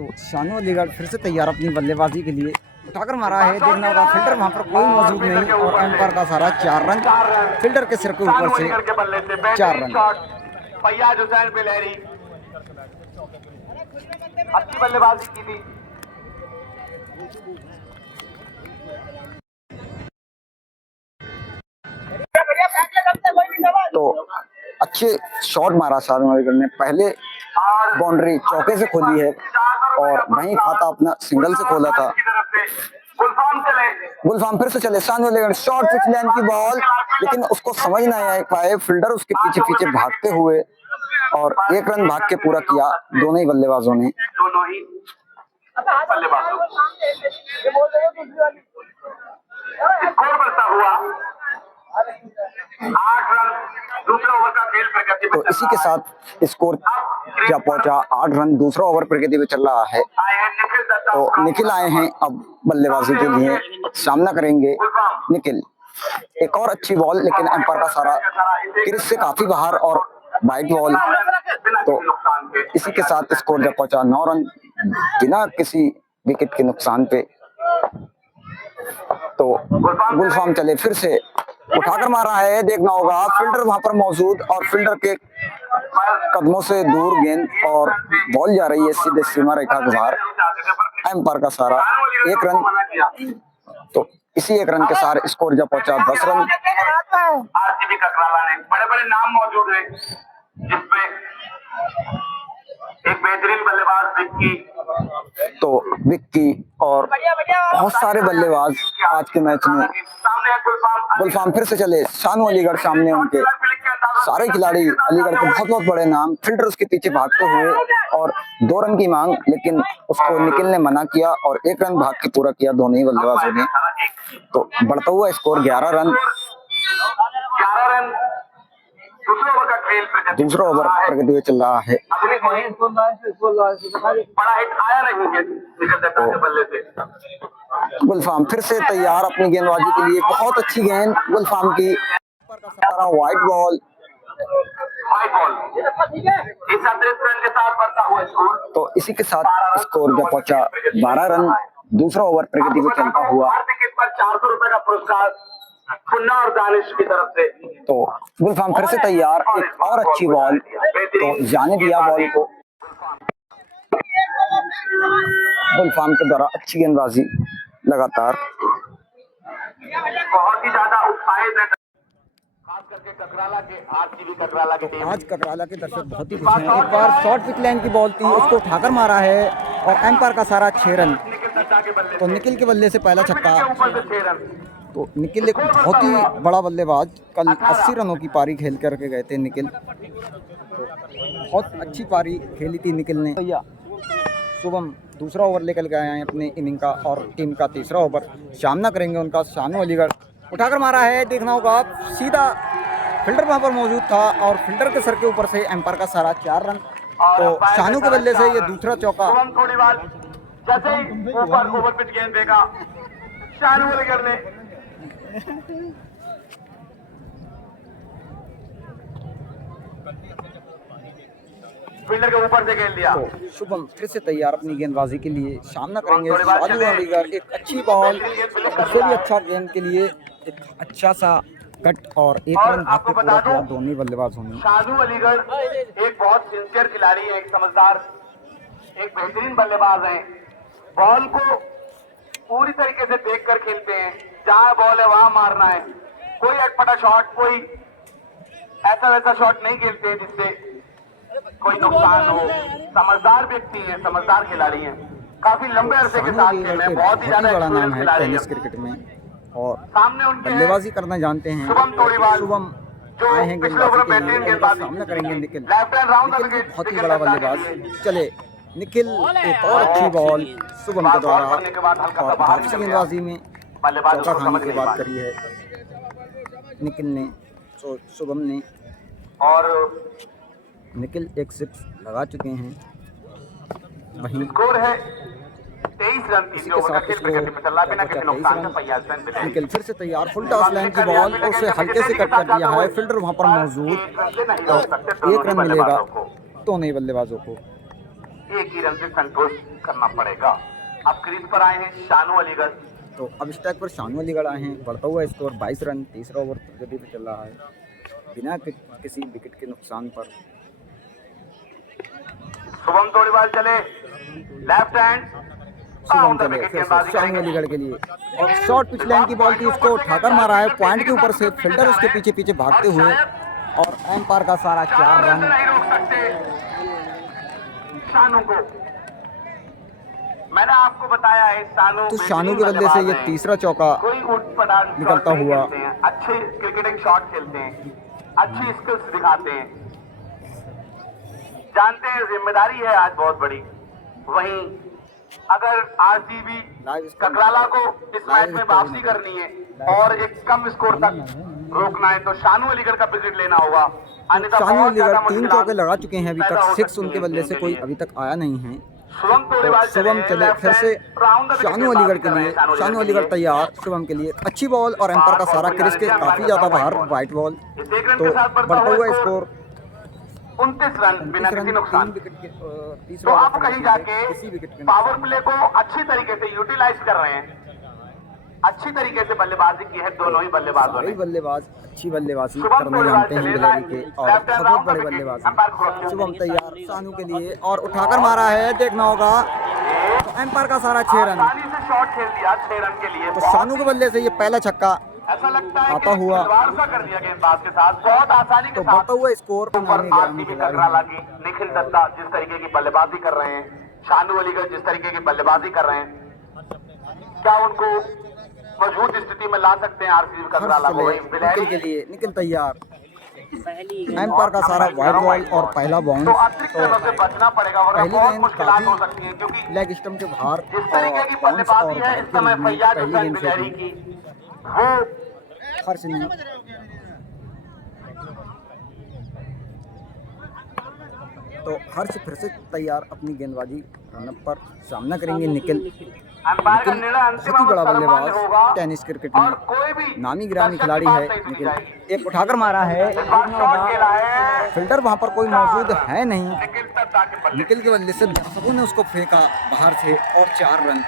तो शानू अलीगढ़ फिर से तैयार अपनी बल्लेबाजी के लिए। उठाकर मारा है, देखना होगा फील्डर वहां पर कोई मौजूद नहीं और एम्पायर का सारा 4 रन। फील्डर के सिर के ऊपर से 4 रन। फैयाज हुसैन बिलहरी अच्छी बल्लेबाजी की थी। तो अच्छे शॉट मारा शानू अलीगढ़ ने, पहले बाउंड्री चौके से खोली है और वहीं खाता अपना सिंगल से खोला था। गुलफाम फिर से चले, Shanu Aligarh short pitch line की बॉल, लेकिन उसको समझ नहीं आ पाए फील्डर उसके पीछे पीछे भागते हुए और 1 रन भाग के पूरा किया दोनों ही बल्लेबाजों ने। तो इसी के साथ स्कोर क्या पहुंचा 8 रन, दूसरा ओवर प्रगति में चल रहा है। तो निखिल आए हैं अब बल्लेबाजी के लिए, सामना करेंगे निखिल। एक और अच्छी बॉल, लेकिन एम्पायर का सारा क्रीज से काफी बाहर और वाइड बॉल। तो इसी के साथ स्कोर जब पहुंचा 9 रन बिना किसी विकेट के नुकसान पे। तो गुलफाम चले, फिर से उठाकर मारा है, देखना होगा फील्डर वहां पर मौजूद और फील्डर के कदमों से दूर गेंद और बॉल जा रही है सीधे सीमा रेखा के बाहर। एम्पायर का सारा 1 रन। तो इसी 1 रन के साथ स्कोर जब पहुंचा 10 रन। आरसीबी ककराला ने बड़े बड़े नाम मौजूद हैं, जिसमें एक बेहतरीन बल्लेबाज विक्की, तो विक्की और बहुत सारे बल्लेबाज आज के मैच में। गुलफाम फिर से चले, शानू अलीगढ़ सामने, उनके सारे खिलाड़ी अलीगढ़ के बहुत बहुत बड़े नाम। फील्डर उसके पीछे भागते हुए और 2 रन की मांग, लेकिन उसको निखिल ने मना किया और 1 रन भाग के पूरा किया दोनों ही बल्लेबाजों ने। तो बढ़ता हुआ स्कोर 11 रन। दूसरा ओवर प्रगति में चल रहा है। तो गुलफाम फिर से तैयार अपनी गेंदबाजी के लिए, बहुत अच्छी गेंद गुलफाम की, वाइड बॉल। तो इसी के साथ स्कोर जब पहुंचा 12 रन, दूसरा ओवर प्रगति में चलता हुआ। 400 रुपए का पुरस्कार पुन्ना और दानिश की तरफ से। तो गुलफाम फिर से तैयार, एक और अच्छी बॉल, तो जाने दिया बॉल को। गुलफाम के द्वारा अच्छी गेंदबाजी लगातार। बहुत ही ज्यादा उत्साहित है, खास करके ककराला के, आरसीबी ककराला की टीम। आज ककराला के दर्शक बहुत ही खुश हैं। एक बार शॉर्ट पिच लाइन की बॉल थी, उसको उठाकर मारा है और एम्पायर का सारा 6 रन। तो निखिल के बल्ले से पहला छक्का। तो निखिल एक बहुत ही बड़ा बल्लेबाज, कल 80 रनों की पारी खेल करके गए थे निखिल। तो बहुत अच्छी पारी खेली थी निखिल ने। भैया शुभम दूसरा ओवर लेकर के आए हैं अपने इनिंग का और टीम का तीसरा ओवर। सामना करेंगे उनका शानू अलीगढ़। उठाकर मारा है, देखना होगा सीधा फील्डर वहां पर मौजूद था और फील्डर के सर के ऊपर से एम्पायर का सारा 4 रन। तो शानू के बल्ले से ये दूसरा चौका। जैसे ही ऊपर ओवर पिच गेंद देगा शानू अलीगढ़ ने फील्डर के ऊपर से गेंद लिया। तो शुभम फिर से तैयार अपनी गेंदबाजी के लिए, सामना करेंगे शानू अलीगढ़। एक अच्छी बॉल, उससे भी अच्छा गेंद के लिए एक अच्छा सा कट और 1 रन भाग के पूरा किया दोनों बल्लेबाजों ने। शानू अलीगढ़ एक बहुत सिंसियर खिलाड़ी है, एक समझदार, एक बेहतरीन बल्लेबाज है। बॉल को पूरी तरीके से देखकर खेलते हैं, जहां बॉल है वहां मारना है। कोई अटपटा शॉट, कोई ऐसा वैसा शॉट नहीं खेलते हैं जिससे कोई नुकसान हो। समझदार व्यक्ति है, समझदार खिलाड़ी है, काफी लंबे अरसे के साथ खेले हैं, बहुत ही ज्यादा बड़ा नाम है खिलाड़ी टेनिस क्रिकेट में और सामने उनके बल्लेबाजी करना जानते हैं। शुभम आए हैं गेंदबाजी के लिए, सामना करेंगे निखिल। निखिल बहुत ही बड़ा बल्लेबाज। चले निखिल, एक और अच्छी बॉल शुभम के द्वारा और वापसी गेंदबाजी में चौका खाने की बात करी है निखिल ने। तो शुभम ने और निखिल एक 6 लगा चुके हैं। वहीं स्कोर है 23 रन। इसी के साथ निखिल फिर से तैयार, फुल टॉस लाइन की बॉल, उसे हल्के से कट कर दिया है, फील्डर वहां पर मौजूद। तो 1 रन मिलेगा दोनों ही बल्लेबाजों को। एक ही रन से संतोष करना पड़ेगा। अब क्रीज पर आए हैं शानू अलीगढ़। तो अब स्ट्राइक पर शानू अलीगढ़ आए हैं। बढ़ता हुआ स्कोर 22 रन। तीसरा ओवर प्रगति पे चल रहा है बिना किसी विकेट के नुकसान पर। शुभम तोड़ीवाल चले लेफ्ट हैंड, शुभम चले फिर से शानू अलीगढ़ के लिए और शॉर्ट पिच लाइन की बॉल थी, उसको उठाकर मारा है पॉइंट के ऊपर से। फील्डर उसके पीछे पीछे भागते हुए और एम्पायर का सारा 4 रन। नहीं रोक सकते शानू को। मैंने आपको बताया है शानू, तो शानू के बदले से ये तीसरा चौका कोई उठ पटांग निकलता हुआ। अच्छे क्रिकेटिंग शॉट खेलते हैं, अच्छी स्किल्स दिखाते हैं, जानते हैं जिम्मेदारी है आज बहुत बड़ी। वहीं अगर आरसीबी ककराला को इस मैच में वापसी करनी है और एक कम स्कोर तक रोकना है तो शानू अलीगढ़ का विकेट लेना होगा। अन्यथा शानू बहुत ज्यादा अलीगढ़ 3 चौके लगा चुके हैं अभी तक। 6 उनके बदले से कोई अभी तक आया नहीं है। शुभम तोड़ीवाल शुभम चले फिर से शानू अलीगढ़ के लिए। शानू अलीगढ़ तैयार शुभम के लिए। अच्छी बॉल और एम्पायर का सारा क्रिस के काफी ज्यादा बाहर वाइट बॉल। तो बढ़ता हुआ स्कोर 29 रन बिना किसी नुकसान। तीसरा तो आप कहीं जाके पावर प्ले को अच्छी तरीके से यूटिलाइज कर रहे हैं, अच्छी तरीके से बल्लेबाजी की है दोनों ही बल्लेबाजों ने। बल्लेबाज अच्छी बल्लेबाजी करना जानते हैं बिलारी के और बहुत बड़े बल्लेबाज। शुभम तैयार शानू के लिए और उठाकर मारा है, देखना होगा। तो एम्पायर का सारा 6 रन। आसानी से शॉट खेल दिया 6 रन के लिए। तो शानू के बदले से ये पहला छक्का ऐसा लगता है आता हुआ। खिलवाड़ सा कर दिया गेंदबाज के साथ, बहुत आसानी के तो साथ। बढ़ता हुआ स्कोर आरसीबी ककराला की निखिल दत्ता जिस तरीके की बल्लेबाजी कर रहे हैं, शानू अलीगढ़ जिस तरीके की बल्लेबाजी कर रहे हैं, क्या उनको मजबूत स्थिति में ला सकते हैं आरसीबी ककराला को? निखिल के लिए निखिल तैयार। एम्पायर का सारा वाइड बॉल और पहला बाउंस। तो अतिरिक्त रनों से बचना पड़ेगा वरना पहली बहुत गेंद मुश्किलात हो सकती है, क्योंकि लेग स्टंप के बाहर जिस तरीके की बाउंस बल्लेबाजी और है इस समय फैयाज हुसैन बिलहरी की, वो हर्ष ने तो हर्ष फिर से तैयार अपनी गेंदबाजी रनअप पर सामना करेंगे निखिल। अंपायर का निर्णय अंतिम बहुत ही बड़ा अवसर मान्य होगा बल्लेबाज टेनिस क्रिकेट और में कोई भी नामी गिरामी दर्शक खिलाड़ी की बात है नहीं सुनी निखिल। जाएगी। एक उठाकर मारा है, इस बार शॉट खेला है फील्डर वहां पर कोई मौजूद है नहीं। निखिल दत्ता के बल्ले। निखिल के बल्ले से दर्शकों ने उसको फेंका बाहर से और 4 रन।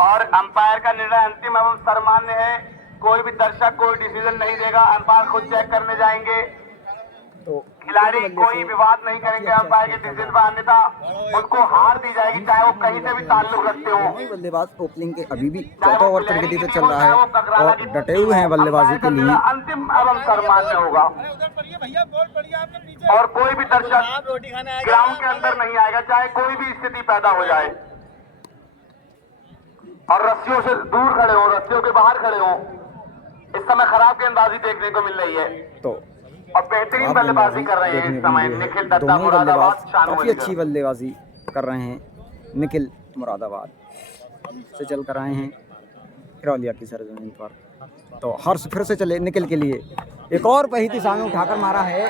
और अंपायर का निर्णय अंतिम एवं सर्वमान्य है। कोई भी दर्शक कोई डिसीजन नहीं देगा, अंपायर खुद चेक करने जाएंगे। तो खिलाड़ी कोई विवाद नहीं करेंगे अंपायर के डिसीजन पर, अन्यथा उनको हार दी जाएगी, चाहे वो कहीं से भी ताल्लुक रखते हो। बल्लेबाज ओपनिंग के अभी भी चौथा ओवर प्रगति पे चल रहा है और डटे हुए हैं बल्लेबाजी के लिए। अंतिम एवं सर्वमान्य होगा और कोई भी दर्शक ग्राउंड के अंदर नहीं आएगा, चाहे कोई भी स्थिति पैदा हो जाए। और रस्सियों से दूर खड़े हो, रस्सियों के बाहर खड़े हो। इस समय खराब गेंदबाजी देखने को मिल रही है तो और बेहतरीन बल्लेबाजी कर रहे हैं इस समय निखिल दत्ता मुरादाबाद। काफी अच्छी बल्लेबाजी कर रहे हैं निखिल मुरादाबाद से चल कर आए हैं हिरौलिया की सरजमीन पर। तो हर्ष फिर से चले निखिल के लिए। एक और वही दिशा में उठाकर मारा है,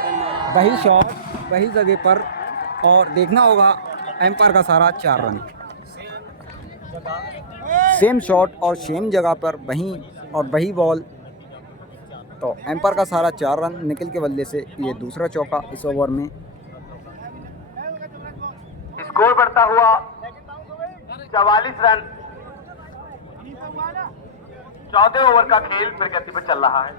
वही शॉट वही जगह पर और देखना होगा एम्पायर का सारा 4 रन। सेम शॉट और सेम जगह पर वही और वही बॉल। तो एम्पायर का सारा 4 रन। निखिल के बल्ले से ये दूसरा चौका इस ओवर में। स्कोर बढ़ता हुआ 44 रन। 14 ओवर का खेल प्रगति पे चल रहा है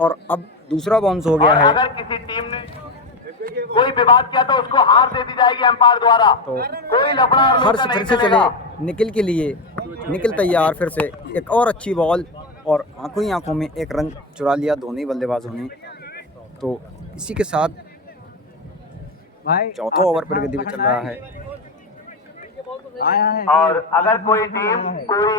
और अब दूसरा बाउंस हो गया और है। अगर किसी टीम ने कोई विवाद किया तो उसको हार दे दी जाएगी अंपायर द्वारा। तो कोई लफड़ा और हर्ष लोचा फिर नहीं से चले चलेगा। निखिल के लिए। निखिल तैयार फिर से एक और अच्छी बॉल और आंखों ही आंखों में 1 रन चुरा लिया दोनों ही बल्लेबाजों ने। तो इसी के साथ चौथा ओवर प्रगति पे चल रहा है। और अगर कोई टीम कोई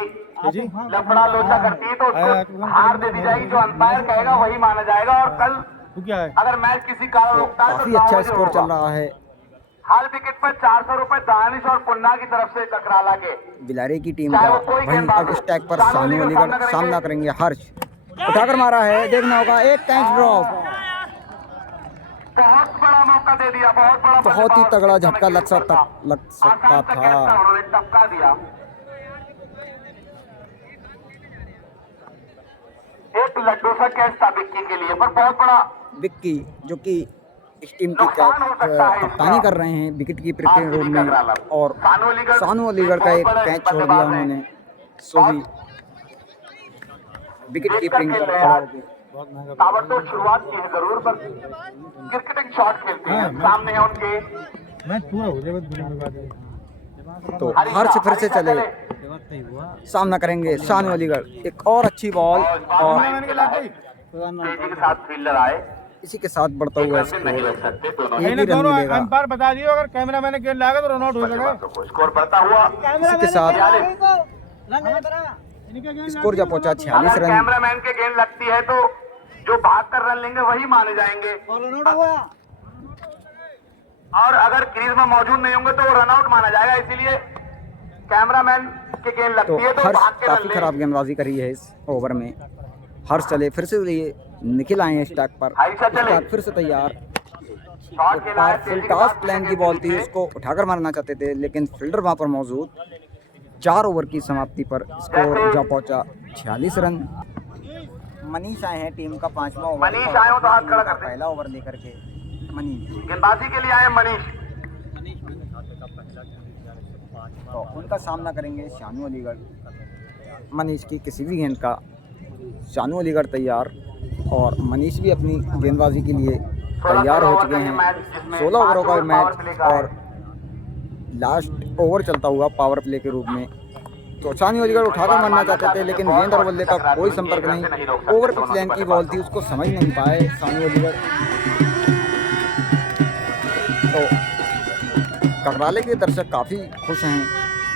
लफड़ा लोचा करती है तो उसको हार दे दी जाएगी। जो अंपायर कहेगा वही माना जाएगा। और कल अगर मैच किसी कारण रुकता है काफी अच्छा स्कोर चल रहा है। हर विकेट पर 400 रुपए दानिश और पुन्ना की तरफ से ककराला के बिलारी की टीम का वहीं अब स्टैक पर शानू अलीगढ़ सामना करेंगे। हर्ष उठाकर मारा है, देखना होगा एक कैच ड्रॉप। बहुत बड़ा मौका दे दिया, बहुत ही तगड़ा झटका लग सकता था। उन्होंने टपका दिया। एक लड्डू सा कैच था विक्की के लिए, पर बहुत बड़ा विक्की जो कि इस टीम की कप्तानी कर रहे हैं विकेट कीपर के रूप में, और सानू अलीगढ़ का एक कैच छोड़ दिया उन्होंने। सो भी विकेट कीपिंग कर रहे हैं। ताबड़तोड़ शुरुआत की है जरूर, पर क्रिकेटिंग शॉट खेलते हैं। सामने है उनके तो हर्ष फिर से चले, सामना करेंगे सानू अलीगढ़। एक और अच्छी बॉल और तेजी के साथ फील्डर आए, इसी के साथ बढ़ता हुआ नहीं लग सकते दोनों। एक ही रन मिलेगा। अंपायर बता दियो, अगर कैमरा मैंने गेंद लागा तो रन आउट हो जाएगा। स्कोर बढ़ता हुआ, इसी के साथ स्कोर जा पहुंचा 46 अगर रन। कैमरामैन के गेंद लगती है तो जो भाग कर रन लेंगे वही माने जाएंगे, और अगर क्रीज में मौजूद नहीं होंगे तो वो रन आउट माना जाएगा। इसीलिए कैमरामैन के गेंद तो लगती है तो हर्ष भाग के काफी रन खराब गेंदबाजी करी है इस ओवर में। हर्ष चले फिर से लिए, निखिल आए हैं स्टैक पर, स्टैक फिर से तैयार। एक बार फुल टॉस प्लान की बॉल थी, उसको उठाकर मारना चाहते थे लेकिन फील्डर वहां पर मौजूद। 4 ओवर की समाप्ति पर स्कोर जा पहुंचा 46 रन। मनीष आए हैं टीम का 5वां ओवर। मनीष आए हो तो हाथ खड़ा कर दे। पहला ओवर लेकर के मनीष गेंदबाजी के लिए आए मनीष। तो उनका सामना करेंगे शानू अलीगढ़। मनीष की किसी भी गेंद का शानू अलीगढ़ तैयार, और मनीष भी अपनी गेंदबाजी के लिए तैयार हो चुके हैं। 16 ओवरों का मैच और लास्ट ओवर चलता हुआ पावर प्ले के रूप में। तो शानू अलीगढ़ उठाकर मारना चाहते थे लेकिन गेंद और बल्ले का कोई संपर्क नहीं। ओवर पिच लाइन की बॉल थी, उसको समझ नहीं पाए शानू अलीगढ़। तो ककराले के दर्शक काफ़ी खुश हैं,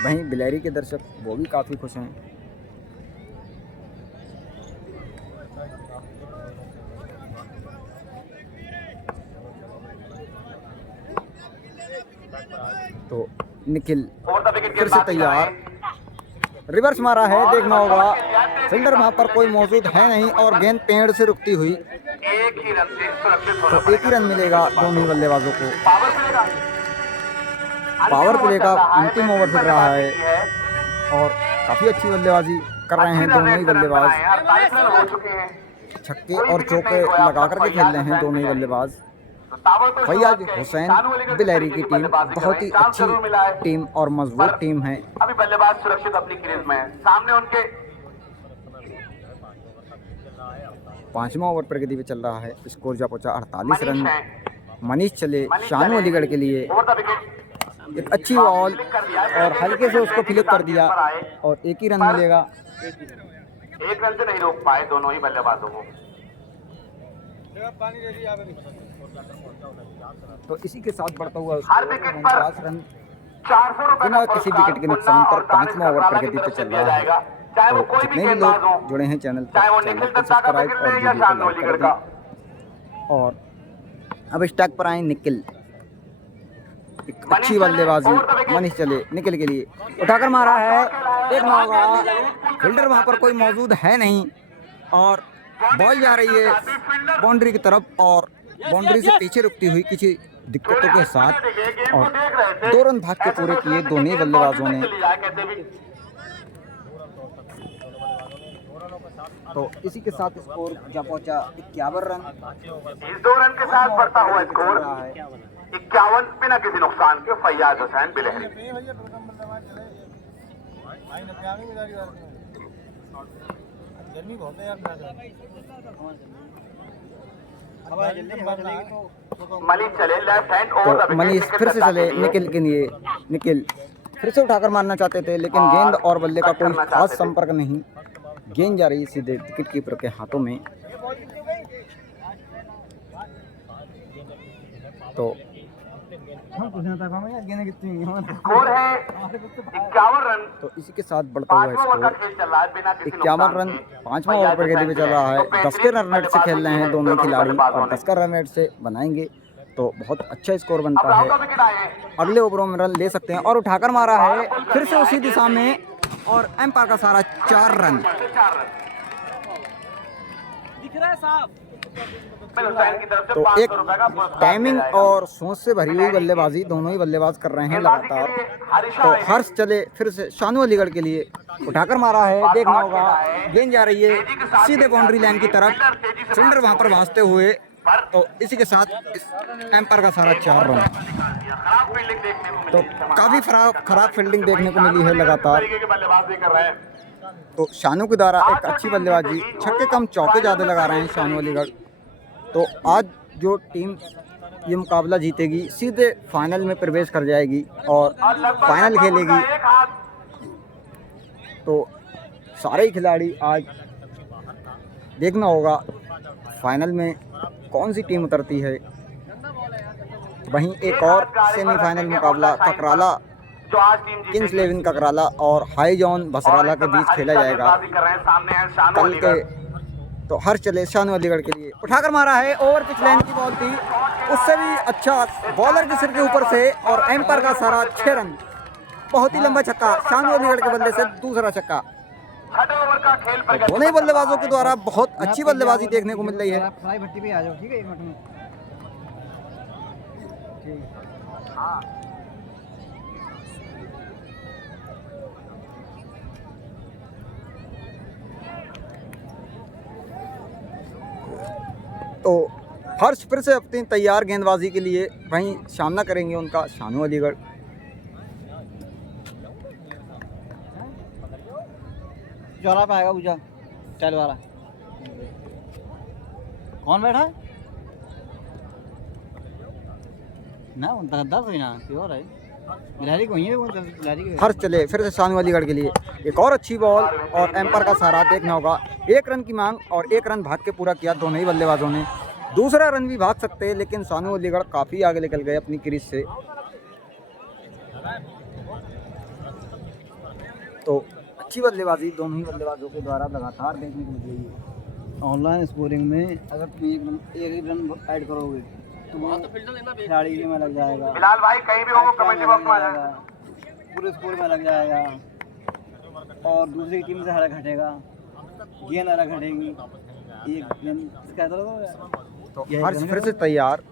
वहीं बिलहरी के दर्शक वो भी काफ़ी खुश हैं। तो निखिल फिर से तैयार, रिवर्स मारा है, देखना होगा फील्डर वहां पर कोई मौजूद है नहीं और गेंद पेड़ से रुकती हुई। एक ही रन से सुरक्षित होना तो एक ही रन मिलेगा दोनों ही बल्लेबाजों को। पावर प्लेगा, पावर प्ले का अंतिम ओवर फिर रहा है और काफ़ी अच्छी बल्लेबाजी कर रहे हैं दोनों ही बल्लेबाज। 48 रन हो चुके हैं। छक्के और चौके लगा करके खेल रहे हैं दोनों ही बल्लेबाज। फैयाज हुसैन बिलहरी की टीम बहुत ही अच्छी टीम और मजबूत टीम है। अभी बल्लेबाज सुरक्षित अपनी क्रीज में है। सामने उनके 5वां ओवर प्रगति पे चल रहा है। स्कोर जा पहुंचा 48 रन। मनीष चले शानू अलीगढ़ के लिए, एक अच्छी बॉल और हल्के से उसको फ्लिप कर दिया और एक ही रन मिलेगा। एक रन से नहीं रोक पाए दोनों ही बल्लेबाजों को। तो इसी के साथ बढ़ता हुआ हर विकेट पर 50 रन 400 रुपए बिना किसी विकेट के नुकसान पर 5वां ओवर प्रगति पे चल रहा है। चाहे वो तो कोई भी जितने भी गेंदबाज हो, लोग जुड़े हैं चैनल चाहे वो पर, चैनल निखिल को दत्ता का सब्सक्राइब विकेट और ले या वीडियो को शानू लाइक अलीगढ़ कर का। दें। और अब स्टैक पर आए निखिल, एक अच्छी बल्लेबाजी मनीष चले निखिल के लिए, उठाकर मारा है, देखना होगा फील्डर वहां पर कोई मौजूद है नहीं और बॉल जा रही है बाउंड्री की तरफ और बाउंड्री से पीछे रुकती हुई किसी दिक्कतों के साथ। और 2 रन भाग के पूरे किए दोनों ही बल्लेबाजों ने। तो इसी के साथ स्कोर जा पहुंचा 51 रन। इस 2 रन के साथ बढ़ता हुआ स्कोर 51 बिना किसी नुकसान के फैयाज हुसैन बिलहरी। गर्मी बहुत है यार। मनीष चले लेफ्ट हैंड तो ओवर। मनीष फिर से चले निखिल के लिए, निखिल फिर से उठाकर मारना चाहते थे लेकिन गेंद और बल्ले का कोई खास संपर्क नहीं। गेंद जा रही सीधे विकेट कीपर के हाथों में। तो स्कोर है 51 रन। तो इसी के साथ बढ़ता हुआ 5वां ओवर का स्कोर खेल चल रहा है बिना किसी 51 रन। 5वां ओवर प्रगति पे चल रहा है। 10 के रन रेट से खेल रहे हैं दोनों खिलाड़ी और 10 का रन रेट से बनाएंगे तो बहुत अच्छा स्कोर बनता है। विकेट आए हैं। अगले ओवरों में रन ले सकते हैं और उठाकर मारा है फिर से उसी दिशा में और एम्पायर का सारा 4 रन। 4 रन दिख रहा है साहब। हुसैन की तरफ से तो 500 एक रुपए का पुरस्कार टाइमिंग दिया जाएगा। और सोच से भरी हुई बल्लेबाजी दोनों ही बल्लेबाज कर रहे हैं लगातार। तो हर्ष चले फिर से शानू अलीगढ़ के लिए, उठाकर मारा है, देखना होगा गेंद जा रही है सीधे बाउंड्री लाइन की तरफ, फील्डर वहां पर भांजते हुए। तो इसी के साथ इस एम्पायर का सारा 4 रन। खराब फील्डिंग देखने को तो मिली। काफी खराब फील्डिंग देखने को मिली है लगातार। तरीके की बल्लेबाजी कर रहे हैं। तो शानू के द्वारा एक अच्छी बल्लेबाजी, छक्के कम चौके ज़्यादा लगा रहे हैं शानू अलीगढ़। तो आज जो टीम ये मुकाबला जीतेगी सीधे फाइनल में प्रवेश कर जाएगी और फाइनल खेलेगी। तो सारे ही खिलाड़ी आज देखना होगा फाइनल में कौन सी टीम उतरती है। वहीं एक और सेमीफाइनल मुकाबला ककराला जो आज टीम किंग्स 11 ककराला और हाई जॉन भसराला के बीच खेला जाएगा कल के। तो हर चले शानू अलीगढ़ के लिए, उठाकर मारा है, ओवर पिच लाइन की बॉल थी, उससे भी अच्छा बॉलर के सिर के ऊपर से और एम्पायर का सारा 6 रन। बहुत ही लंबा छक्का शानू अलीगढ़ के बल्ले से, दूसरा छक्का। दोनों ही बल्लेबाजों के द्वारा बहुत अच्छी बल्लेबाजी देखने को मिल रही है। भट्टी पे आ जाओ, ठीक है, 1 मिनट में। तो हर्ष फिर से अपनी तैयार गेंदबाजी के लिए वहीं सामना करेंगे उनका शानू अलीगढ़। चौरा पे आएगा पूजा चल वाला। कौन बैठा है ना? दस हुई ना प्योर है बिलारी को, बिलारी को। हर्ष चले फिर से शानू अलीगढ़ के लिए, एक और अच्छी बॉल और एम्पायर का सहारा देखना होगा। 1 रन की मांग और 1 रन भाग के पूरा किया दोनों ही बल्लेबाजों ने। दूसरा रन भी भाग सकते हैं लेकिन शानू अलीगढ़ काफ़ी आगे निकल गए अपनी क्रीज से। तो अच्छी बल्लेबाजी दोनों ही बल्लेबाजों के द्वारा लगातार देखने को मिल रही है। ऑनलाइन स्कोरिंग में अगर तुम एक रन ऐड करोगे तो वो खिलाड़ी के में लग जाएगा, बिलाल भाई कहीं भी हो कमेंट बॉक्स में आ जाएगा, पूरे स्कोर में लग जाएगा और दूसरी टीम से हरा घटेगा, गेंद हरा घटेगी, एक गेंद कहता रहो। तो हर्ष फिर से तैयार,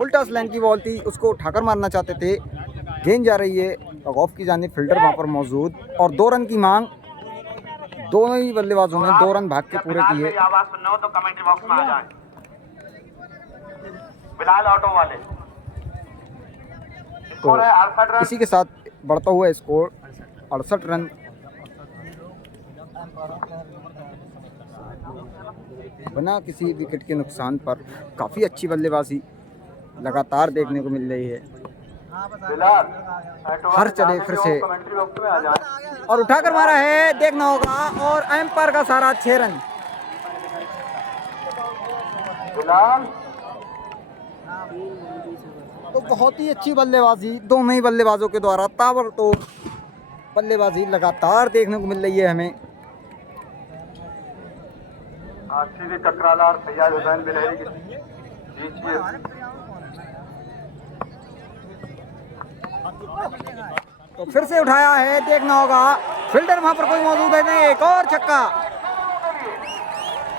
उल्टा लाइन की बॉल थी, उसको उठाकर मारना चाहते थे, गेंद जा रही है ऑफ की जानिब, फील्डर वहां पर मौजूद और 2 रन की मांग। दोनों ही बल्लेबाजों ने 2 रन भाग के पूरे किए। आवाज सुनना हो तो कमेंट बॉक्स में आ जाए। बिलाल ऑटो वाले स्कोर है 68 रन। इसी के साथ बढ़ता हुआ स्कोर 68 रन। बिना किसी विकेट के नुकसान पर काफ़ी अच्छी बल्लेबाजी लगातार देखने को मिल रही है। बिलाल हर चले फिर से और उठाकर मारा है, देखना होगा और एम्पायर का सारा 6 रन। बिलाल तो बहुत ही अच्छी बल्लेबाजी दोनों ही बल्लेबाजों के द्वारा, ताबड़तोड़ बल्लेबाजी लगातार देखने को मिल रही है हमें। सीधे ककराला और सैयद हुसैन बिलहरी के बीच में। तो फिर से उठाया है, देखना होगा फील्डर वहां पर कोई मौजूद है नहीं, एक और छक्का।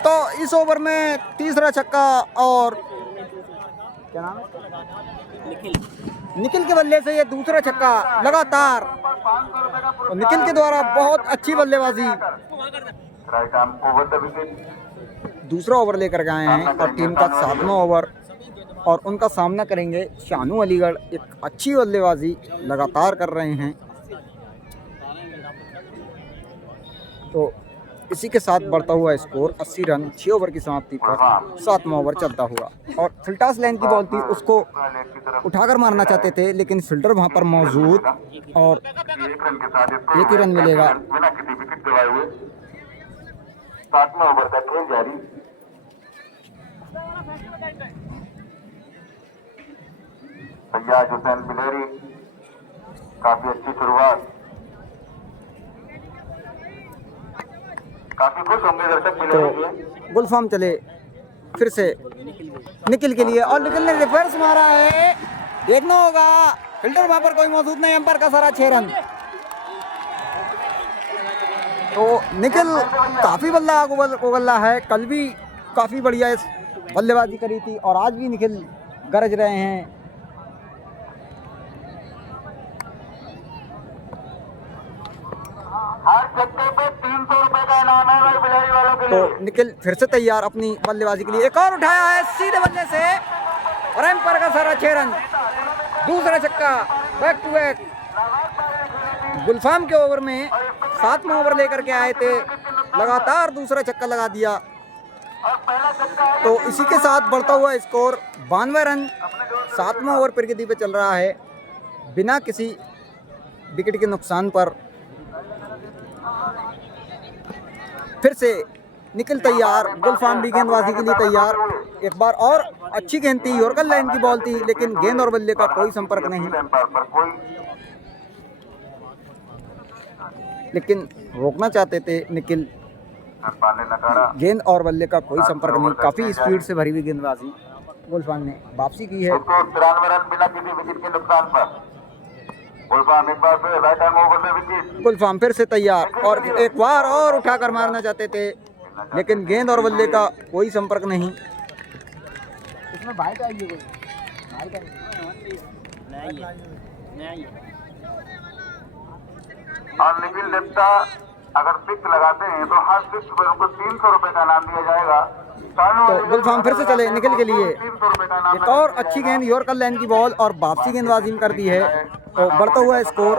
तो इस ओवर में तीसरा छक्का और क्या नाम है निखिल के बल्ले से ये दूसरा छक्का लगातार। तो निखिल के द्वारा बहुत अच्छी बल्लेबाजी, दूसरा ओवर लेकर के आए हैं और टीम का 7वां ओवर और उनका सामना करेंगे शानू अलीगढ़। एक अच्छी बल्लेबाजी लगातार कर रहे हैं। तो इसी के साथ बढ़ता हुआ स्कोर 80 रन 6 ओवर की समाप्ति पर 7वां ओवर चलता हुआ और फिल्टास लाइन की बॉल थी, उसको उठाकर मारना चाहते थे लेकिन फील्डर वहां पर मौजूद और 1 ही रन मिलेगा। 7वां ओवर का खेल जारी। सैयद हुसैन बिलहरी काफी अच्छी शुरुआत, काफी खुश होंगे दर्शक बिलहरी तो गुलफाम चले फिर से निखिल के लिए और निखिल ने रिवर्स मारा है, देखना होगा फील्डर वहां पर कोई मौजूद नहीं, एम्पायर का सारा 6 रन। तो निखिल काफी बल्ला उगल्ला है, कल भी काफ़ी बढ़िया इस बल्लेबाजी करी थी और आज भी निखिल गरज रहे हैं। हर छक्के पे 300 रुपए का इनाम है भाई बिलाड़ी वालों के तो लिए। निखिल फिर से तैयार अपनी बल्लेबाजी के लिए। एक और उठाया है सीधे बल्ले से और एम्पायर का सारा 6 रन। दूसरा छक्का बैक टू बैक। गुलफाम के ओवर में 7वां ओवर लेकर के आए थे, लगातार दूसरा छक्का लगा दिया। तो इसी के साथ बढ़ता हुआ स्कोर 92 रन 7वां ओवर प्रगति पे चल रहा है बिना किसी विकेट के नुकसान पर। फिर से निखिल तैयार, गुलफाम भी गेंदबाजी के लिए तैयार। एक बार और अच्छी गेंद थी, यॉर्कर लाइन की बॉल थी, लेकिन गेंद और बल्ले का कोई संपर्क नहीं। लेकिन रोकना चाहते थे निखिल, गेंद और बल्ले का कोई संपर्क नहीं। काफी स्पीड से भरी हुई गेंदबाजी गुलफाम ने वापसी की है। 93 रन बिना किसी विकेट के नुकसान पर। गुलफाम एक बार फिर राइट हैंड ओवर में विकेट। गुलफाम फिर से तैयार और एक बार और उठाकर मारना चाहते थे, लेकिन गेंद और बल्ले का कोई संपर्क नहीं। इसमें बाइट आई है कोई? और निखिल दत्ता अगर सिक्स लगाते हैं तो हर सिक्स पर उनको 300 रुपए का इनाम दिया जाएगा। तो गुलफाम फिर से चले निखिल के लिए। एक और अच्छी गेंद यॉर्कर लाइन की बॉल और वापसी गेंदबाजी में कर दी है। तो बढ़ता हुआ स्कोर।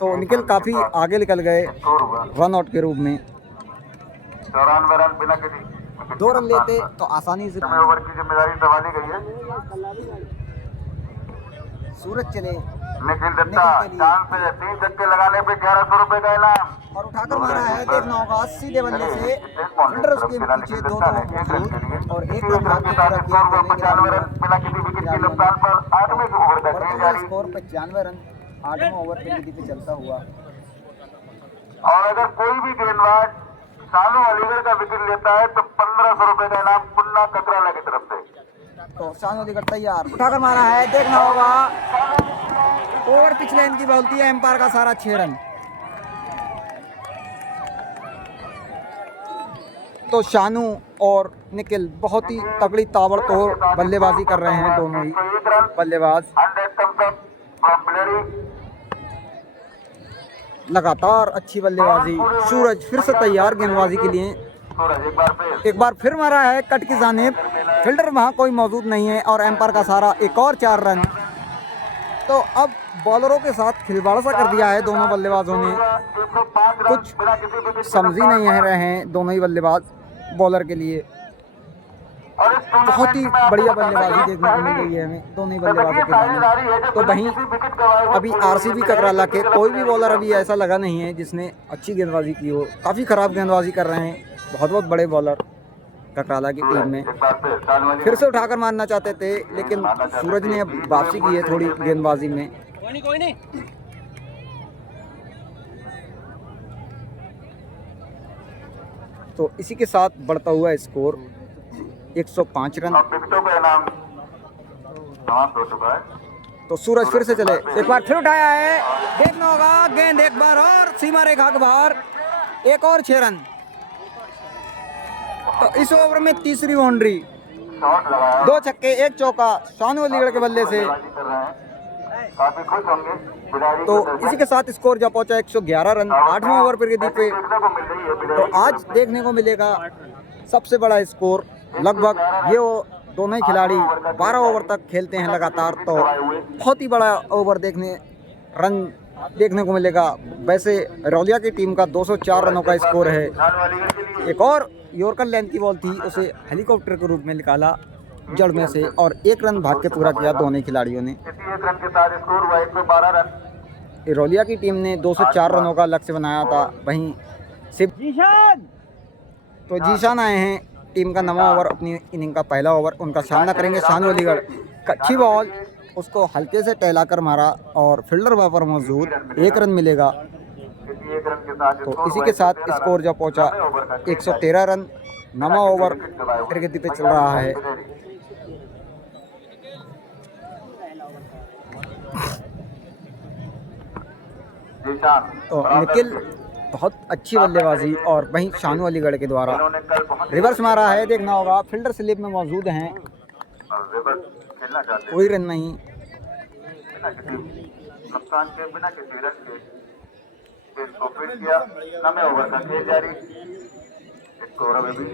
तो निखिल काफी आगे निकल गए रन आउट के रूप में। 94 रन बिना किसी 2 रन लेते तो आसानी से। ओवर की जिम्मेदारी संभाली गई है। सूरज चले निखिल दत्ता चांस है, 3 छक्के लगाने पे 1100 रुपए का इनाम। और उठाकर मारा है। देखना होगा सीधे बल्ले से फील्डर उसके पीछे 2 और 1 रन भाग के पूरा किया। 95 रन बिना किसी विकेट के नुकसान पर 8वें ओवर तक खेल जारी। स्कोर 95 रन 8वां ओवर पे लीड पे चलता हुआ। और अगर कोई भी गेंदबाज शानू अलीगढ़ का विकेट लेता है तो 1500 रुपए का इनाम पुन्ना ककराला की तरफ से। तो शानू अलीगढ़ तैयार, उठाकर मारा है। देखना होगा ओवर पिच लाइन की बॉल थी, एम्पायर का सारा 6 रन। तो शानू और निखिल बहुत ही तगड़ी ताबड़तोड़ बल्लेबाजी कर रहे हैं दोनों ही बल्लेबाज। लगातार अच्छी बल्लेबाजी। सूरज फिर से तैयार गेंदबाजी के लिए। एक बार फिर मारा है कट की जानिब, फील्डर वहां कोई मौजूद नहीं है और एम्पायर का सारा एक और 4 रन। तो अब बॉलरों के साथ खिलवाड़ सा कर दिया है दोनों बल्लेबाजों ने। कुछ समझ ही नहीं रहे हैं दोनों ही बल्लेबाज बॉलर के लिए। बहुत ही बढ़िया बल्लेबाजी देखने को मिल रही है हमें दोनों ही बल्लेबाजों के सामने। तो वहीं अभी आरसीबी ककराला के कोई भी बॉलर अभी ऐसा लगा नहीं है जिसने अच्छी गेंदबाजी की हो। काफ़ी खराब गेंदबाजी कर रहे हैं बहुत बड़े बॉलर ककराला की टीम में। फिर से उठाकर मारना चाहते थे, लेकिन सूरज ने अब वापसी की है थोड़ी गेंदबाजी में। कोई नहीं। तो इसी के साथ बढ़ता हुआ स्कोर 105 रन। तो सूरज फिर से चले, एक बार फिर उठाया है। देखना होगा गेंद एक बार और सीमा रेखा के बाहर, एक और 6 रन। तो इस ओवर में तीसरी बाउंड्री, 2 छक्के 1 चौका शानू अलीगढ़ के बल्ले से। तो इसी के साथ स्कोर जा पहुंचा 111 रन 8वां ओवर प्रगति पे। तो आज देखने को मिलेगा सबसे बड़ा स्कोर। लगभग ये दोनों ही खिलाड़ी 12 ओवर तक खेलते हैं लगातार, तो बहुत ही बड़ा ओवर रन देखने को मिलेगा। वैसे रौलिया की टीम का 204 रनों का स्कोर है। एक और यॉर्कर लेंथ की बॉल थी, उसे हेलीकॉप्टर के रूप में निकाला जड़ में से और 1 रन भाग के पूरा किया दोनों खिलाड़ियों ने। रौलिया की टीम ने 204 रनों का लक्ष्य बनाया था। वहीं जीशान आए हैं टीम का 9वां ओवर, अपनी इनिंग का पहला ओवर उनका सामना करेंगे शानू अलीगढ़। अच्छी बॉल, उसको हल्के से टहलाकर मारा और फील्डर वहाँ पर मौजूद, 1 रन मिलेगा। तो इसी के साथ स्कोर जब पहुंचा 113 रन। 9वां ओवर प्रगति पे चल रहा है। तो निखिल बहुत अच्छी बल्लेबाजी, और वहीं शानू अलीगढ़ के द्वारा इन्होंने कल बहुत रिवर्स मारा है। देखना होगा फील्डर स्लिप में मौजूद हैं, रिवर्स खेलना चाहते कोई रन नहीं। बिना किसी नुकसान के, बिना किसी रन के इसको फिट किया। 9वें ओवर का खेल जारी, स्कोर अभी भी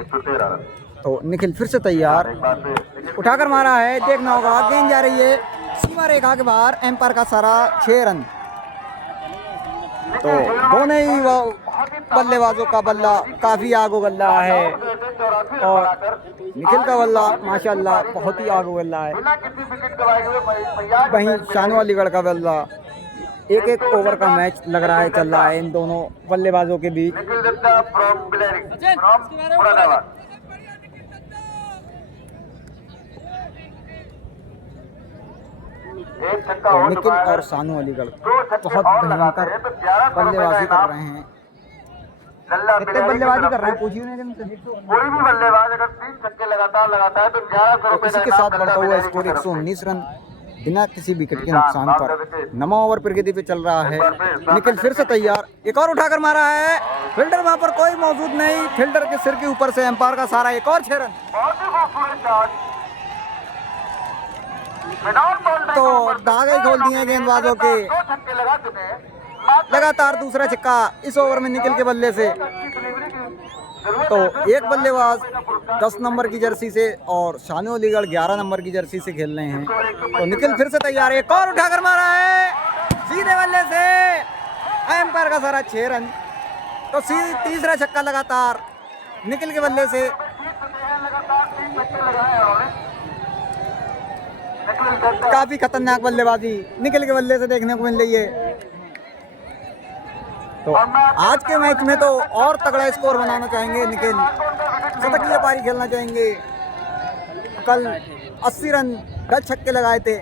113 रन। तो निखिल फिर से तैयार, एक बार फिर उठाकर मारा है। देखना होगा गेंद जा रही है सीमा रेखा के बाहर, एम्पायर का सारा 6 रन। तो दोनों ही बल्लेबाजों का बल्ला काफी आगो बल्ला है, और निखिल का बल्ला माशाल्लाह बहुत ही आगो बल्ला है। बिना किसी विकेट गवाए हुए फैयाज वहीं शानू अलीगढ़ का बल्ला, एक ओवर का मैच लग रहा है, चल रहा है इन दोनों बल्लेबाजों के बीच। Nikhil Datta from Bilari from Moradabad. एक छक्का हो निखिल चुका है। और शानू अलीगढ़ दो छक्के बहुत और लगाते भयंकर हैं तो 1100 रुपए बल्लेबाजी का कर इनाम रहे हैं। लल्ला कितने बिलेरी की बल्लेबाजी तरफ कर रहे हैं से। पूछिए उन्हें। कोई भी बल्लेबाज अगर 3 छक्के लगातार लगाता है तो 1100 तो रुपए इसी का के इनाम साथ लल्ला बढ़ता हुआ बिलेरी स्कोर की तरफ से। 119 रन बिना किसी विकेट के नुकसान पर। 9वां ओवर प्रगति पे चल रहा है। निखिल फिर से तैयार, एक और उठाकर मारा है। फील्डर वहां पर कोई मौजूद नहीं, फील्डर के सिर के ऊपर से एम्पायर का सारा, एक और 6 रन। बहुत ही खूबसूरत शॉट। तो धागे खोल दिए गेंदबाजों के। 2 छक्के लगा चुके हैं। लगातार दूसरा छक्का इस ओवर में निखिल के बल्ले से। तो एक बल्लेबाज 10 नंबर की जर्सी से और शानू अलीगढ़ 11 नंबर की जर्सी से खेल रहे हैं। तो निखिल फिर से तैयार है, एक और उठाकर मारा है सीधे बल्ले से, एम्पायर का सारा 6 रन। तो तीसरा छक्का लगातार निखिल के बल्ले से। काफी खतरनाक बल्लेबाजी निखिल के बल्ले से देखने को मिल रही है। तो आज के मैच में तो और तगड़ा स्कोर बनाना चाहेंगे निखिल, शतकीय पारी खेलना चाहेंगे। कल 80 रन 10 छक्के लगाए थे।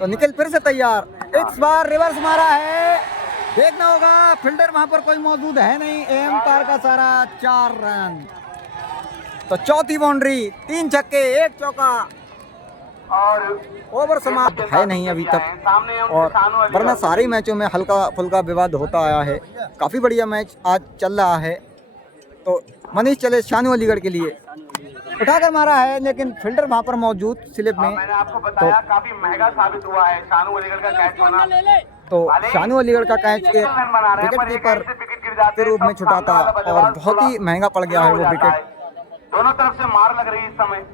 तो निखिल फिर से तैयार, इस बार रिवर्स मारा है। देखना होगा फील्डर वहां पर कोई मौजूद है नहीं, एम्पायर का सारा 4 रन। तो चौथी बाउंड्री, 3 छक्के 1 चौका, और ओवर समाप्त है नहीं अभी तक। और वरना सारे मैचों में हल्का फुल्का विवाद होता आया है। काफ़ी बढ़िया मैच आज चल रहा है। तो मनीष चले शानू अलीगढ़ के लिए, उठाकर मारा है लेकिन फील्डर वहां पर मौजूद स्लिप में। मैंने आपको बताया काफी महंगा साबित हुआ है शानू अलीगढ़ का कैच होना। तो शानू अलीगढ़ का कैच एक विकेट कीपर के रूप में छुटा था और बहुत ही महंगा पड़ गया है वो विकेट। दोनों तरफ से मार लग रही है इस समय।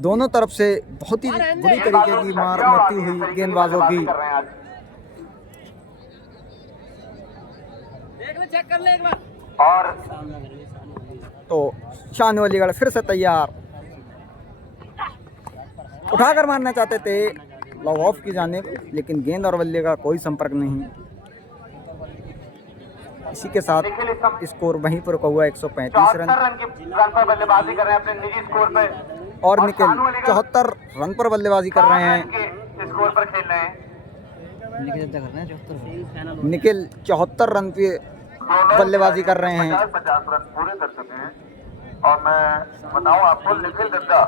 दोनों तरफ से बहुत ही बुरी तरीके की मार मरती हुई गेंदबाजों की। और तो शानू अलीगढ़ फिर से तैयार, उठाकर मारना चाहते थे लॉग ऑफ की जानिब, लेकिन गेंद और बल्ले का कोई संपर्क नहीं। इसी के साथ स्कोर वहीं पर रुका हुआ 135 रन। रन पर बल्लेबाजी कर रहे हैं अपने निजी स्कोर पे, और निखिल 74 रन पर बल्लेबाजी कर रहे हैं। स्कोर पर खेल रहे हैं। निखिल 74 रन पे बल्लेबाजी कर रहे हैं। 50 रन पूरे कर चुके हैं। और मैं बताऊं आपको, निखिल दत्ता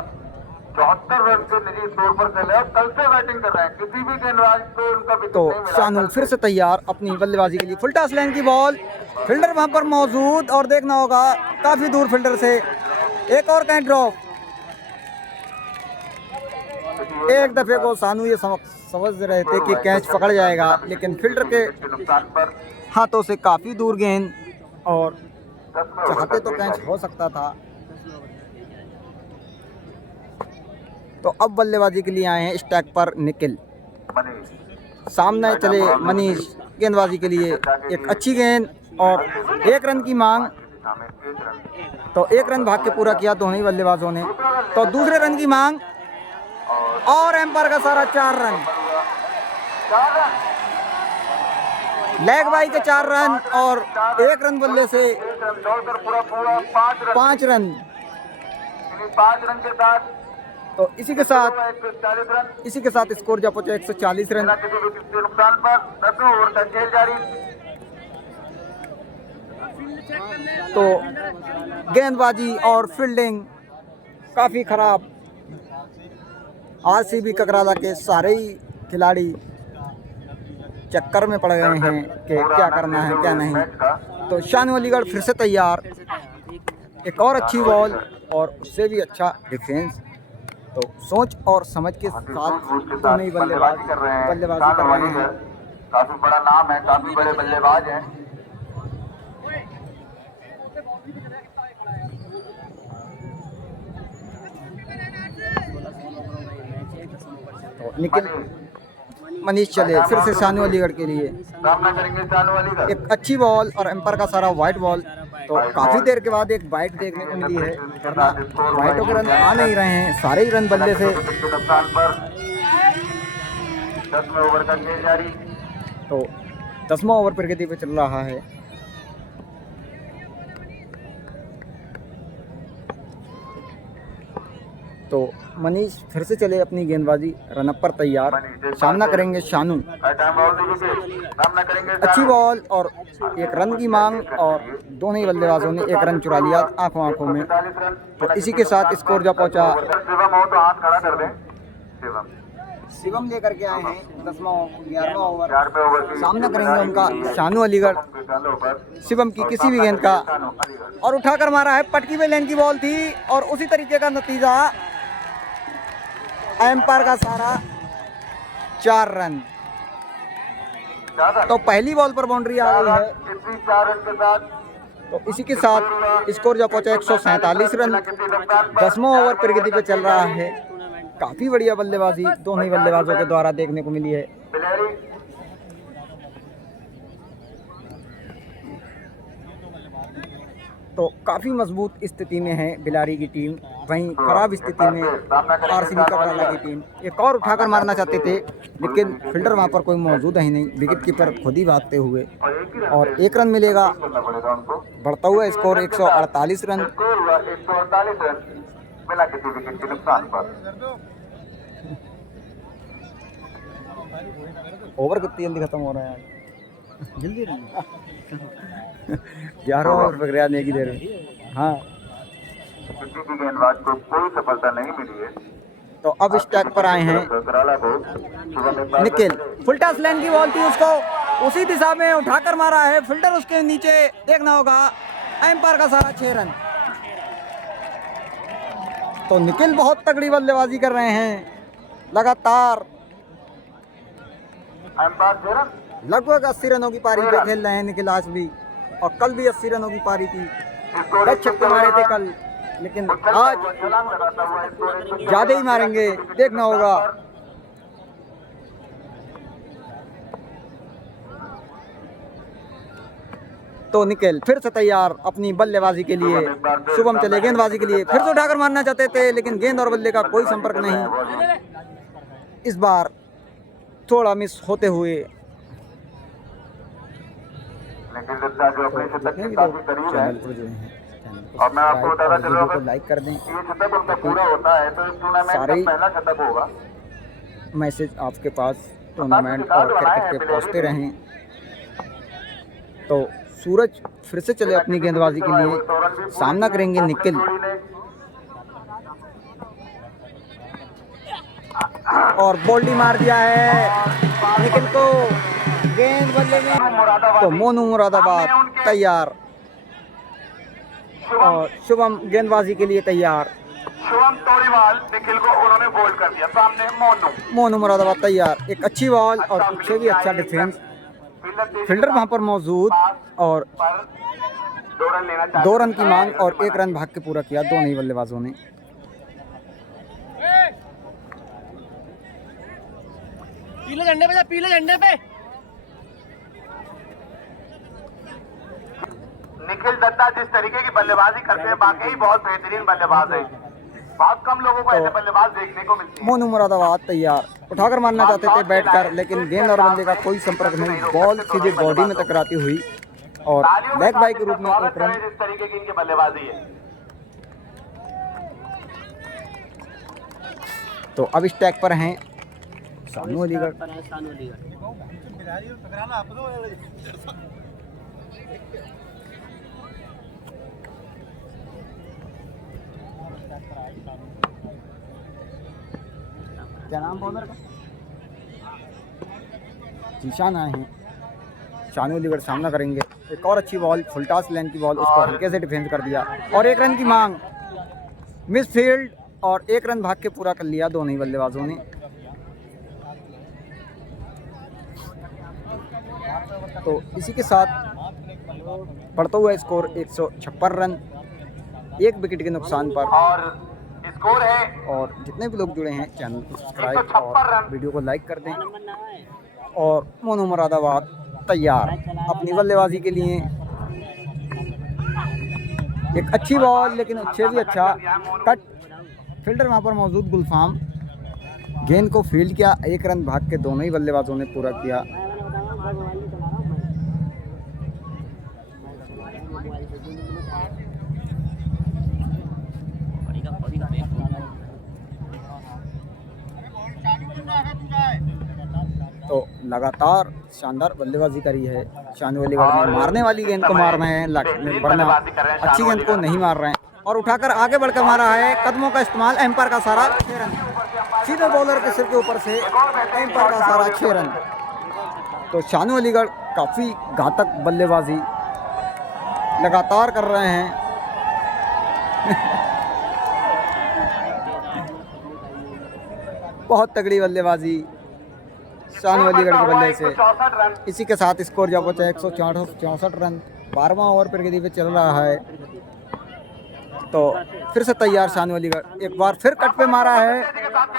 74 रन के निजी स्कोर पर खेले और कल से बैटिंग कर रहे हैं। किसी भी गेंदबाज को उनका विकेट तो नहीं मिला। शानू फिर से तैयार अपनी बल्लेबाजी के लिए। फुल टॉस लाइन की बॉल, फील्डर वहां पर मौजूद, और देखना होगा काफी दूर फील्डर से एक और कैच ड्रॉप। एक दफे को शानू ये समझ रहे थे कि कैच पकड़ जाएगा, लेकिन फील्डर के नुकसान पर हाथों से काफी दूर गेंद, और चाहते तो कैच हो सकता था। तो अब बल्लेबाजी के लिए आए हैं स्टैक पर निखिल। सामने चले मनीष गेंदबाजी के लिए। एक अच्छी गेंद और 1 रन की मांग। तो 1 रन भाग के पूरा किया दोनों ही बल्लेबाजों ने। तो दूसरे रन की मांग और एम्पायर का सारा 4 रन। लेग बाई के 4 रन और 1 रन बल्ले से 5 रन। 5 रन के साथ तो इसी के साथ 140 रन स्कोर जा पहुंचा 140 रन। नुकसान पर 10वें ओवर का खेल जारी। तो गेंदबाजी और फील्डिंग काफ़ी खराब। आरसीबी ककराला के सारे ही खिलाड़ी चक्कर में पड़ गए हैं कि क्या करना है क्या नहीं। तो शानू अलीगढ़ फिर से तैयार, एक और अच्छी बॉल और उससे भी अच्छा डिफेंस। तो सोच और समझ के साथ तो नहीं बल्लेबाजी कर रहे हैं। काफी बड़ा नाम है, काफी बड़े बल्लेबाज हैं। तो निखिल मनीष चले फिर से शानू अलीगढ़ के लिए, सामना करेंगे शानू अलीगढ़। एक अच्छी बॉल और एम्पायर का सारा वाइट बॉल। तो काफी देर के बाद एक बाइट देखने को मिली है, वरना बाइटों के रन आ नहीं रहे हैं, सारे ही रन बल्ले से। नुकसान पर 10वें ओवर का खेल जारी। तो 10वां ओवर प्रगति पे चल रहा है। तो मनीष फिर से चले अपनी गेंदबाजी, रनअप पर तैयार, सामना करेंगे शानू। सामना करेंगे अच्छी बॉल और एक रन की मांग और दोनों ही बल्लेबाजों ने एक रन चुरा लिया आंखों आंखों में। तो इसी के साथ स्कोर जा पहुंचा। शिवम हो तो हाथ खड़ा कर दें। शिवम लेकर के आए हैं 11वां ओवर, 11वें ओवर। सामना करेंगे उनका शानू अलीगढ़। शिवम की किसी भी गेंद का और उठाकर मारा है, पटकी पे लेन की बॉल थी और उसी तरीके का नतीजा, एम्पायर का सारा 4 रन। तो पहली बॉल पर बाउंड्री आ गई है। 4 रन के साथ तो इसी के साथ स्कोर जा पहुंचा 147 रन। 10वां ओवर प्रगति पे चल रहा है। काफी बढ़िया बल्लेबाजी दोनों ही बल्लेबाजों के द्वारा देखने को मिली है। तो काफी मजबूत स्थिति में है बिलारी की टीम, वहीं खराब स्थिति में आरसीबी ककराला की टीम। एक और उठाकर मारना चाहते थे लेकिन फील्डर वहां पर कोई मौजूद है ही नहीं, विकेट कीपर खुद ही भागते हुए, और 1 रन मिलेगा। बढ़ता हुआ स्कोर 148 रन। 148 रन बिना किसी विकेट के नुकसान पर। ओवर कितनी जल्दी खत्म हो रहा है यार, जल्दी रन 11 ओवर पकड़ गया एक ही देर में। हाँ, किसी भी गेंदबाज को कोई सफलता नहीं मिली है। तो अब स्टैक पर आए हैं निखिल। फुल टॉस लाइन की बॉल थी, उसको उसी दिशा में उठाकर मारा है, फिल्डर उसके नीचे, देखना होगा। एम्पायर का सारा 6 रन। तो निखिल बहुत तगड़ी बल्लेबाजी कर रहे हैं लगातार, लगभग 80 रनों की पारी पे खेल रहे हैं निखिल आज भी, और कल भी 80 रनों की पारी थी। 10 छक्के मारे थे कल, लेकिन आज ज्यादा ही मारेंगे, देखना होगा। तो निखिल फिर से तैयार अपनी बल्लेबाजी के लिए। शुभम चले गेंदबाजी के लिए, फिर से उठाकर मारना चाहते थे लेकिन गेंद और बल्ले का कोई संपर्क नहीं। इस बार थोड़ा मिस होते हुए। और मैं आपको बताना चलूंगा, लाइक कर दें, ये शतक उनका पूरा होता है तो इस टूर्नामेंट का पहला शतक होगा। मैसेज आपके पास टूर्नामेंट और क्रिकेट के पहुंचते रहें। तो सूरज फिर से चले अपनी गेंदबाजी के लिए, सामना करेंगे निखिल। और बोल्डी मार दिया है निखिल को गेंद बल्ले में। तो मोनू मुरादाबाद तैयार और शुभम गेंदबाजी के लिए तैयार। शुभम तोड़ीवाल निखिल को उन्होंने बोल्ड कर दिया, सामने मोनू मुरादाबाद तैयार। एक अच्छी बॉल और पीछे भी अच्छा डिफेंस, फील्डर वहां पर मौजूद, और 2 रन की मांग और 1 रन भाग के पूरा किया दोनों ही बल्लेबाजों ने। पीले झंडे पे जा, पीले झंडे पे। निखिल दत्ता जिस तरीके की बल्लेबाजी करते हैं वाकई बहुत बेहतरीन बल्लेबाज है। बहुत कम लोगों को ऐसे बल्लेबाज देखने को मिलते हैं। मोनू मुरादाबाद तैयार, उठाकर मारना चाहते थे बैठकर, लेकिन गेंद और बल्ले का कोई संपर्क नहीं। बॉल सीधे बॉडी में टकराती हुई और लेग बाई के रूप में 1 रन। जिस तरीके की इनकी बल्लेबाजी है। तो अब स्टैक पर हैं शानू अलीगढ़। क्या नाम बॉलर का? जीशान आए हैं। शानू अलीगढ़ सामना करेंगे। एक और अच्छी बॉल, फुल टॉस लेन की बॉल, उसको हल्के से डिफेंस कर दिया और 1 रन की मांग, मिस फील्ड और 1 रन भाग के पूरा कर लिया दोनों ही बल्लेबाजों ने। तो इसी के साथ बढ़ता हुआ स्कोर 156 रन, 1 विकेट के नुकसान पर। और स्कोर है और जितने भी लोग जुड़े हैं चैनल को सब्सक्राइब 156 और रन। वीडियो को लाइक कर दें। और मोनू मुरादाबाद तैयार अपनी बल्लेबाजी के लिए। एक अच्छी बॉल, लेकिन अच्छे भी अच्छा कट, फील्डर वहां पर मौजूद गुलफाम गेंद को फील्ड किया, 1 रन भाग के दोनों ही बल्लेबाजों ने पूरा किया। तो लगातार शानदार बल्लेबाजी करी है शानू अलीगढ़ ने। मारने वाली गेंद को मार रहे हैं, वरना अच्छी गेंद को नहीं मार रहे हैं। और उठाकर आगे बढ़कर मारा है, कदमों का इस्तेमाल, एम्पायर का सारा 6 रन, सीधे बॉलर के सिर के ऊपर से एम्पायर का सारा 6 रन। तो शानू अलीगढ़ काफ़ी घातक बल्लेबाजी लगातार कर रहे हैं। बहुत तगड़ी बल्लेबाजी शानू अलीगढ़ के बल्ले से। 64 रन। इसी के साथ स्कोर जब बचा 164 रन। 12वां ओवर प्रगति पे चल रहा है। तो फिर से तैयार शानू अलीगढ़, एक बार फिर कट पे मारा है,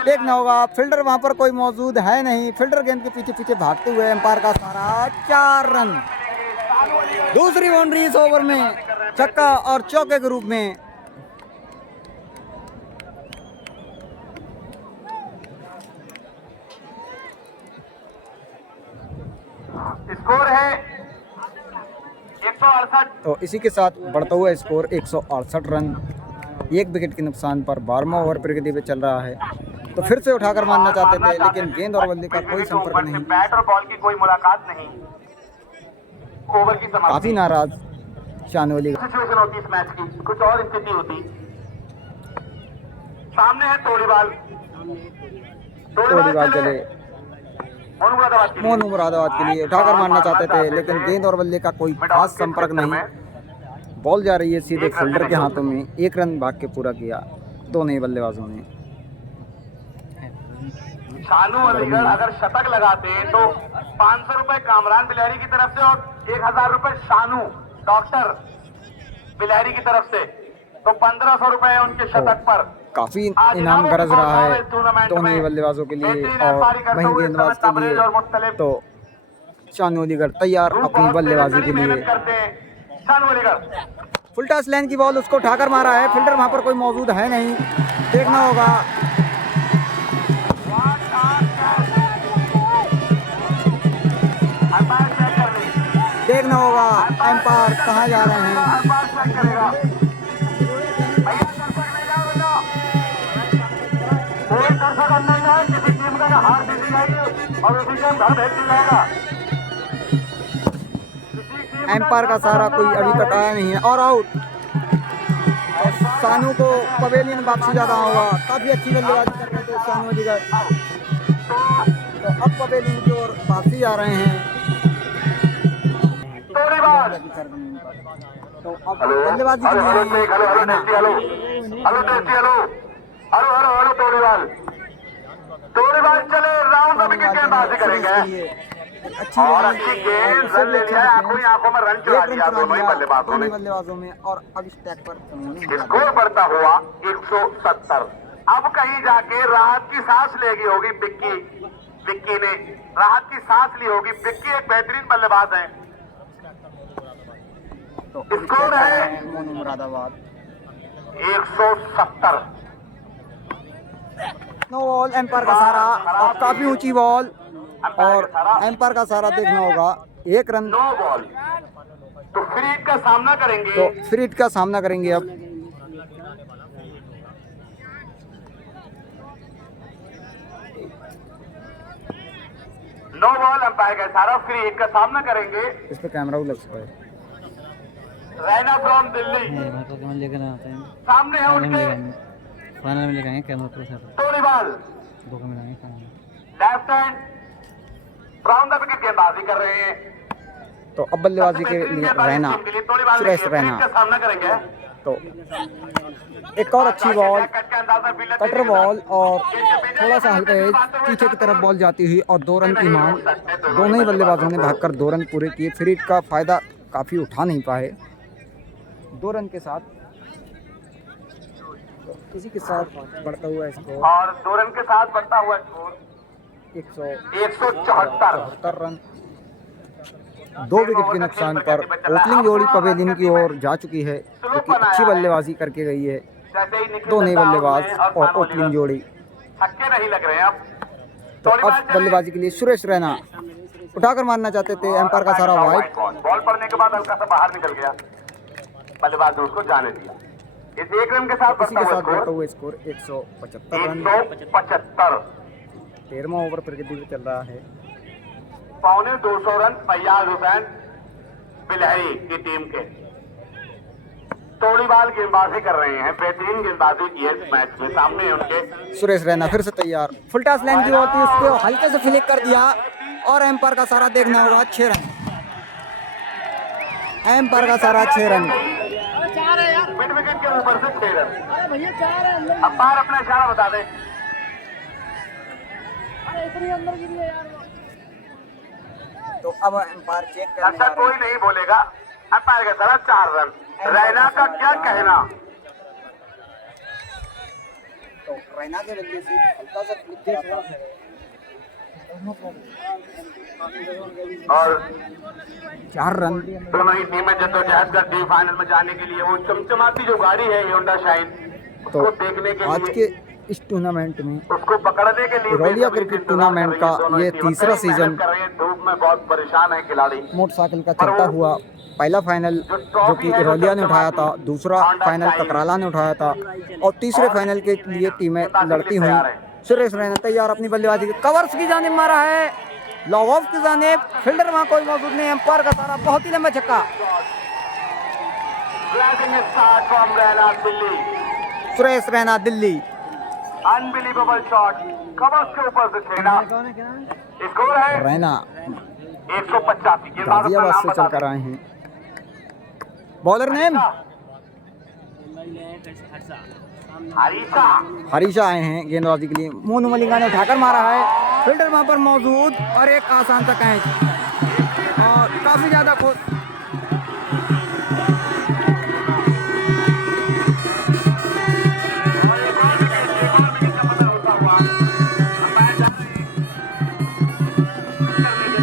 देखना होगा फील्डर वहां पर कोई मौजूद है नहीं। फील्डर गेंद के पीछे पीछे भागते हुए एम्पायर का सारा 4 रन। दूसरी बाउंड्री इस ओवर में, छक्का और चौके के रूप में। स्कोर है 168। तो इसी के साथ बढ़ता हुआ स्कोर 168 रन, 1 विकेट के नुकसान पर। 12वां ओवर प्रगति पे चल रहा है। तो फिर से उठाकर मारना चाहते थे, लेकिन गेंद और बल्ले का कोई संपर्क नहीं। बैट और बॉल की कोई मुलाकात नहीं। ओवर की समाप्ति। काफी नाराज शानू अलीगढ़। सिचुएशन होती इस मैच की, कुछ और स्थिति होती। सामने है तोड़ीवाल। तोड़ीवाल चले मोनू मुरादाबाद के लिए, उठाकर मारना चाहते थे, लेकिन गेंद और बल्ले का कोई खास संपर्क नहीं। बॉल जा रही है सीधे फील्डर के हाथों में। 1 रन भाग के पूरा किया दोनों ही बल्लेबाजों ने। शानू अलीगढ़ अगर शतक लगाते तो 500 रुपए कामरान बिलहरी की तरफ से और 1000 रुपए शानू डॉक्टर बिलहरी की तरफ से, तो 1500 रुपए उनके शतक पर। काफी इनाम गरज रहा है दोनों ही बल्लेबाजों के लिए और वहीं गेंदबाज के लिए। तो शानू अलीगढ़ तैयार अपनी बल्लेबाजी के लिए। शानू अलीगढ़ फुल टॉस लेन की बॉल, उसको उठाकर मारा है, फील्डर वहां पर कोई मौजूद है नहीं, देखना होगा। देखना होगा एम्पायर कहाँ जा रहे हैं। एम्पायर का सारा कोई अभी तक आया नहीं है और आउट। शानू को पवेलियन वापसी ज़्यादा होगा। काफ़ी अच्छी बल्लेबाजी कर रहे थे शानू अलीगढ़, तो अब पवेलियन की ओर वापसी जा रहे हैं। तो अब बल्लेबाजी के लिए तोड़ीवाल चले, राउंड द विकेट गेंदबाजी करेंगे। अच्छी और अच्छी गेंद रन ले लिया, आंखों में रन चुरा दिया दोनों ही बल्लेबाजों में। और अब इस टैग पर स्कोर बढ़ता हुआ 170। अब कहीं जाके राहत की सांस लेगी होगी विक्की ने राहत की सांस ली होगी। विक्की एक बेहतरीन बल्लेबाज है। तो स्कोर है Monu Moradabad 170। No ball, umpire का सारा और काफी ऊंची बॉल और एम्पायर का सारा देखना होगा। 1 रन। नो बॉल, तो फ्री हिट का सामना करेंगे। तो फ्री हिट का सामना करेंगे अब। नो बॉल, एम्पायर का सारा फ्री हिट का सामना करेंगे। इस पे कैमरा भी लग सकता है। रैना फ्रॉम दिल्ली लेकर आते हैं, सामने है उनके फाइनल में लेकर आएंगे कैमरा पर। तोड़ीवाल दो में लाएंगे left hand round the wicket गेंदबाजी कर रहे हैं। तो अब बल्लेबाजी के लिए रैना, सुरेश रैना। का सामना करेंगे। तो एक और अच्छी बॉल, कटर बॉल, और थोड़ा सा हल्का एज पीछे की तरफ बॉल जाती हुई और 2 रन की मांग। दोनों ही बल्लेबाजों ने भागकर 2 रन पूरे किए। फ्री हिट का फायदा काफ़ी उठा नहीं पाए 2 रन के साथ। तो इसी के साथ बढ़ता हुआ स्कोर, और 2 रन के साथ बढ़ता हुआ स्कोर 174 रन। 2 विकेट के नुकसान पर ओपनिंग जोड़ी पवेलियन की ओर जा चुकी है, जो कि अच्छी बल्लेबाजी करके गई है। जैसे ही निखिल 2 नए दत्ता बल्लेबाज और और सैम ओपनिंग ओलिवर जोड़ी। छक्के नहीं लग रहे हैं अब। तो अब बल्लेबाजी के लिए सुरेश रैना उठाकर मारना चाहते थे, एम्पायर का सारा वाइड। बॉल पड़ने के बाद हल्का सा बाहर निकल गया, बल्लेबाज ने उसको जाने दिया। इस 1 रन के साथ इसी के साथ बढ़ता बढ़ता हुआ स्कोर 175 रन। 175। 13वां ओवर प्रगति पे चल रहा है। पौने 200 रन फैयाज हुसैन बिलहरी की टीम के तोड़ीवाल गेंदबाजी कर रहे हैं। बेहतरीन गेंदबाजी की है इस मैच में। सामने उनके सुरेश रैना फिर से तैयार, फुल टॉस लाइन की होती है, उसको हल्के से फ्लिक कर दिया और एम्पायर का सारा देखना होगा। 6 रन, एम्पायर का सारा 6 रन। चार है यार, मिड विकेट के ऊपर से 6 रन। अरे भैया 4 है अंदर। अंपायर अपना इशारा बता दे। अरे इतनी अंदर गिरी है यार। तो अब एम्पायर चेक करने ऐसा जा रहे कोई हैं। नहीं बोलेगा। अंपायर का सारा 4 रन। रैना का क्या कहना। तो रैना के बल्ले से हल्का सा फ्लिक किया और 4 रन। दोनों ही टीमें जद्दोजहद करती है फाइनल में जाने के लिए। वो चमचमाती जो गाड़ी है होंडा शाइन, तो उसको देखने के आज लिए, के इस टूर्नामेंट में, उसको पकड़ने के लिए इरोलिया क्रिकेट टूर्नामेंट का ये तीसरा सीजन, कर रहे हैं। धूप में बहुत परेशान है खिलाड़ी। मोटरसाइकिल का चलता हुआ पहला फाइनल जो कि इरोलिया ने उठाया था, दूसरा फाइनल ककराला ने उठाया था, और तीसरे फाइनल के लिए टीमें लड़ती हुई। सुरेश रैना तैयार अपनी बल्लेबाजी के कवर्स की जानिब मारा है, लॉग ऑफ की जानिब। फील्डर वहां कोई मौजूद नहीं, एम्पायर का सारा बहुत ही लंबा छक्का। Suresh Raina Delhi. Unbelievable shot, covers के ऊपर से छेड़ा। स्कोर है रैना 185। गाजियाबाद से चल कर आए हैं। Bowler name Harisha. हरीशा आए हैं गेंदबाजी के लिए। मोनू मलिंगा ने उठाकर मारा है, फील्डर वहां पर मौजूद, और एक आसान सा कैच, और काफी ज्यादा खुश।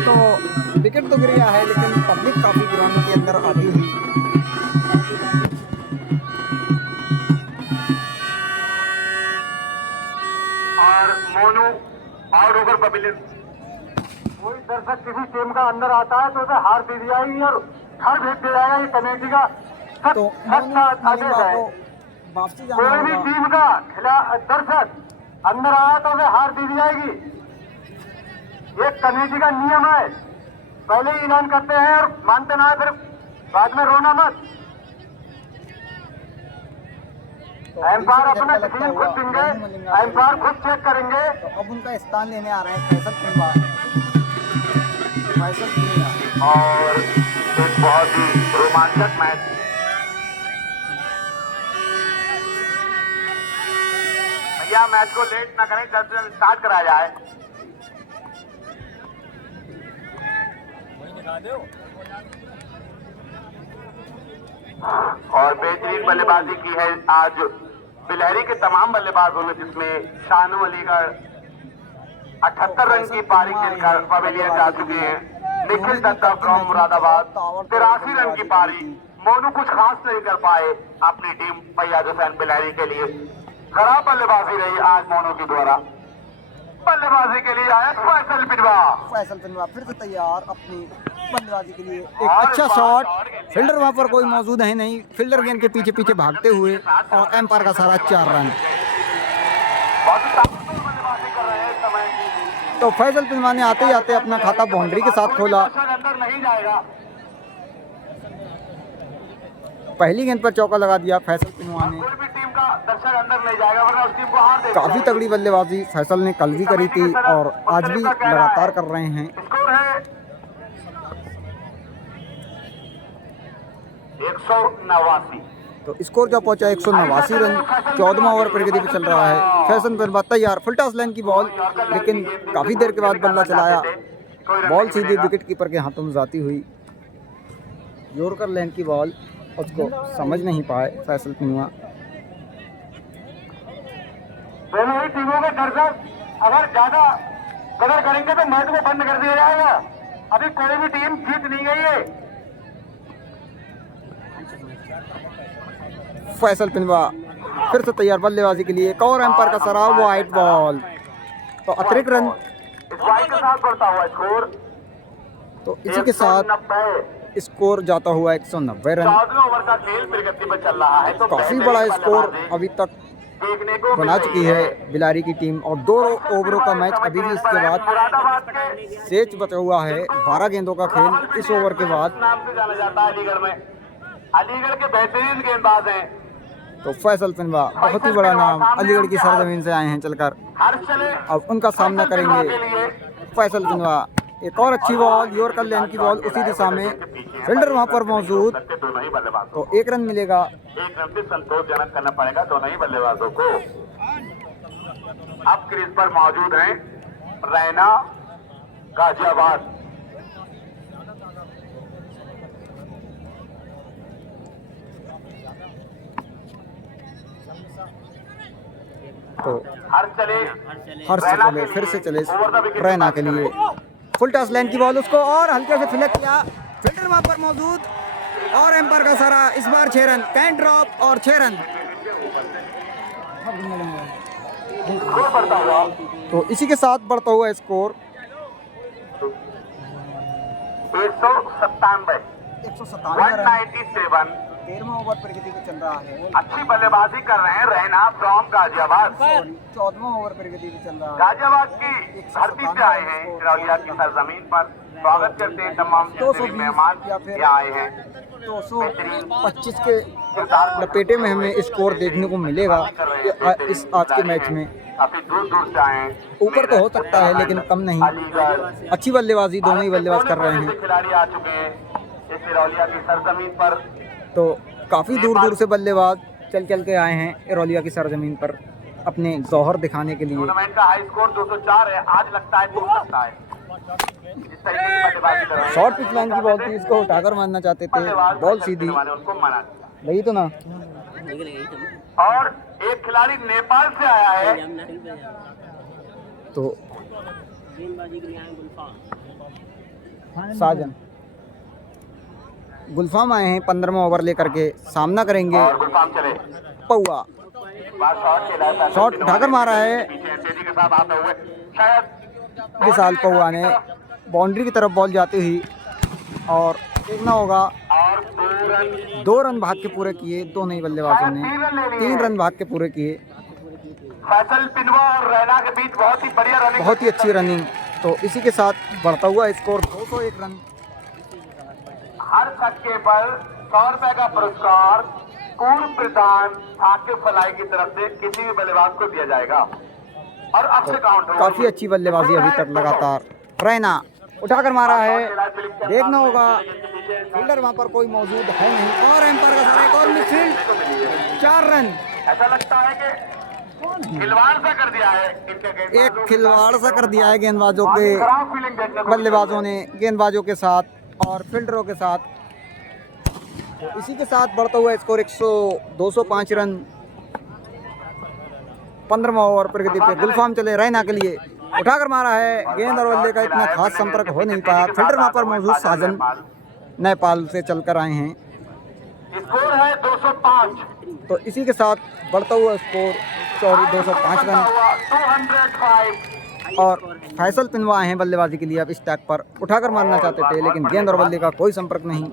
तो विकेट तो गिर गया है, लेकिन पब्लिक काफी ग्राउंड के अंदर आती हुई। और मोनू आउट ओवर पवेलियन। कोई दर्शक किसी टीम का अंदर आता है तो उसे हार दी जाएगी और घर भेज दिया जाएगा। ये कमेटी का तो सच्चा आदेश है। वापसी कोई जाना भी होगा। टीम का दर्शक अंदर आया तो उसे हार दी जाएगी। ये कमेटी का नियम है। पहले ही ऐलान करते हैं और मानते ना है, फिर बाद में रोना मत। एम्पायर अपना डिसीजन खुद देंगे, एम्पायर खुद चेक करेंगे। तो अब उनका स्थान लेने आ रहे हैं फैसल पिंडवा। और एक बहुत ही रोमांचक मैच। भैया मैच को लेट ना करें, जल्द से जल्द स्टार्ट कराया जाए। और बेहतरीन बल्लेबाजी की है आज बिलहरी के तमाम बल्लेबाजों ने, जिसमें शानू अलीगढ़ 78 रन की पारी खेलकर पवेलियन जा चुके हैं। निखिल दत्ता फ्रॉम मुरादाबाद 83 रन की पारी। मोनू कुछ खास नहीं कर पाए अपनी टीम फैयाज हुसैन बिलहरी के लिए। खराब बल्लेबाजी रही आज मोनू के द्वारा। बल्लेबाजी के लिए आया फैसल पिंडवा। फैसल पिंडवा फिर से तैयार अपनी बल्लेबाजी के लिए। एक अच्छा शॉट, फील्डर वहां पर कोई मौजूद है नहीं, फील्डर गेंद के पीछे पीछे भागते हुए, और एम्पायर का सारा 4 रन। बल्लेबाजी कर रहे हैं इस समय। तो फैसल पिंडवा ने आते ही आते अपना खाता बाउंड्री के साथ खोला। अंदर नहीं जाएगा। पहली गेंद पर चौका लगा दिया फैसल पिंडवा ने। कोई भी टीम का दर्शक अंदर नहीं जाएगा, वरना उस टीम को हार देगी। काफी तगड़ी बल्लेबाजी फैसल ने कल भी करी थी और आज भी लगातार कर रहे हैं। स्कोर स्कोर है 189। तो स्कोर जो पहुंचा 189 रन। 14वां ओवर प्रगति पे चल रहा है। फैसल पिनवा तैयार, फुल टॉस लाइन की बॉल, लेकिन काफ़ी देर के बाद बल्ला चलाया। बॉल सीधी विकेट कीपर के हाथों में जाती हुई। यॉर्कर लाइन की बॉल, उसको समझ नहीं पाए फैसल पिनवा। दोनों ही टीमों के दर्शक अगर ज्यादा कदर करेंगे तो मैच को बंद कर दिया जाएगा। अभी कोई भी टीम जीत नहीं गई है। फैसल पिनवा फिर से तैयार बल्लेबाजी के लिए। एक और एम्पायर का सराव, वाइट बॉल। तो अतिरिक्त रन। इस वाइड के साथ बढ़ता हुआ स्कोर तो इसी के साथ 190। स्कोर जाता हुआ 190 रन। 14वें ओवर का खेल प्रगति पर चल रहा है तो काफ़ी बड़ा स्कोर अभी तक देखने को बना चुकी है बिलारी की टीम। और 2 ओवरों का मैच अभी भी इसके बाद मुरादाबाद के शेष बचा हुआ है। 12 गेंदों का खेल इस ओवर के बाद। नाम से जाना जाता है अलीगढ़ में। अलीगढ़ के बेहतरीन गेंदबाज हैं। तो फैसल पिनवा बहुत ही बड़ा नाम, अलीगढ़ की सरजमीन से आए हैं चलकर। हर चले अब उनका सामना करेंगे फैसल पिनवा। एक और अच्छी बॉल, यॉर्कर लाइन की बॉल उसी दिशा में। फील्डर वहां पर मौजूद, दोनों ही बल्लेबाज तो 1 रन मिलेगा। 1 रन से संतोषजनक करना पड़ेगा दोनों ही बल्लेबाजों को। अब क्रीज पर मौजूद हैं रैना गाजियाबाद। तो हर चले फिर से चले रैना के लिए। फुल टॉस लाइन की बॉल उसको, और हल्के से फ्लिक किया। फील्डर वहां पर मौजूद और एम्पायर का सारा। इस बार 6 रन, कैन ड्रॉप और 6 रन। स्कोर बढ़ता हुआ तो इसी के साथ बढ़ता हुआ स्कोर 197 197। 13वां ओवर प्रगति पे चल रहा है। अच्छी बल्लेबाजी कर रहे हैं रैना फ्रॉम गाजियाबाद। 14वां ओवर प्रगति पे चल रहा है। गाजियाबाद की धरती से आए हैं, सिरौलिया की सरजमीन पर। स्वागत करते हैं तमाम जितने मेहमान यहाँ आए हैं। 225 के लपेटे में हमें स्कोर देखने को मिलेगा इस आज के मैच में। काफी दूर दूर से आए हैं। ऊपर तो हो सकता है लेकिन कम नहीं। अलीगढ़ अच्छी बल्लेबाजी दोनों ही बल्लेबाज कर रहे हैं। खिलाड़ी आ चुके हैं इस सिरौलिया की सरजमीन पर। तो काफ़ी दूर दूर से बल्लेबाज चल चल के आए हैं एरोलिया की सरजमीन पर अपने जौहर दिखाने के लिए। टूर्नामेंट का हाई स्कोर 204 है। आज लगता है टूट सकता है। इस तरीके की बल्लेबाजी कर रहे हैं। शॉर्ट पिच लाइन की बॉल थी, इसको उठाकर मारना चाहते थे, बॉल सीधी उनको मना किया। वही तो ना। और एक खिलाड़ी नेपाल से आया है। तो साजन गुलफाम आए हैं 15वां ओवर लेकर के। सामना करेंगे और गुलफाम चले। पौआ। शॉट उठाकर मारा है पीछे तेजी के साथ आते हुए शायद विशाल पौआ ने। बाउंड्री की तरफ बॉल जाती हुई और देखना होगा। और 2 रन भाग के पूरे किए दोनों ही बल्लेबाजों ने। 3 रन भाग के पूरे किए। फैसल पिनवा और रैना के बीच बहुत ही बढ़िया रनिंग, बहुत ही अच्छी रनिंग। तो इसी के साथ बढ़ता हुआ स्कोर 201 रन। हर छक्के पर 100 रुपए का पुरस्कार पूर्व प्रधान आकिफ फलाई की तरफ से किसी भी बल्लेबाज को दिया जाएगा। और अब से काउंट होगा। काफ़ी अच्छी बल्लेबाजी अभी तक लगातार। रैना उठाकर मारा है, देखना होगा। फील्डर वहां पर कोई मौजूद है नहीं। और एम्पायर का सारा एक और मिसफील्ड। 4 रन। ऐसा लगता है कि खिलवाड़ सा कर दिया है इनके एक खिलवाड़ सा कर दिया है गेंदबाजों के, खराब फीलिंग देखने को बल्लेबाजों ने गेंदबाजों के साथ और फील्डरों के साथ। तो इसी के साथ बढ़ता हुआ स्कोर 205 रन। 15वां ओवर प्रगति पे गुलफाम चले रैना के लिए। उठाकर मारा है, गेंद और बल्ले का इतना खास संपर्क हो नहीं पाया। फील्डर वहां पर मौजूद साजन नेपाल से चलकर आए हैं। स्कोर है 205। तो इसी के साथ बढ़ता हुआ स्कोर 205 रन। 205। और फैसल पिनवा आए हैं बल्लेबाजी के लिए। अब इस टैग पर उठाकर मारना चाहते थे लेकिन गेंद और बल्ले का कोई संपर्क नहीं।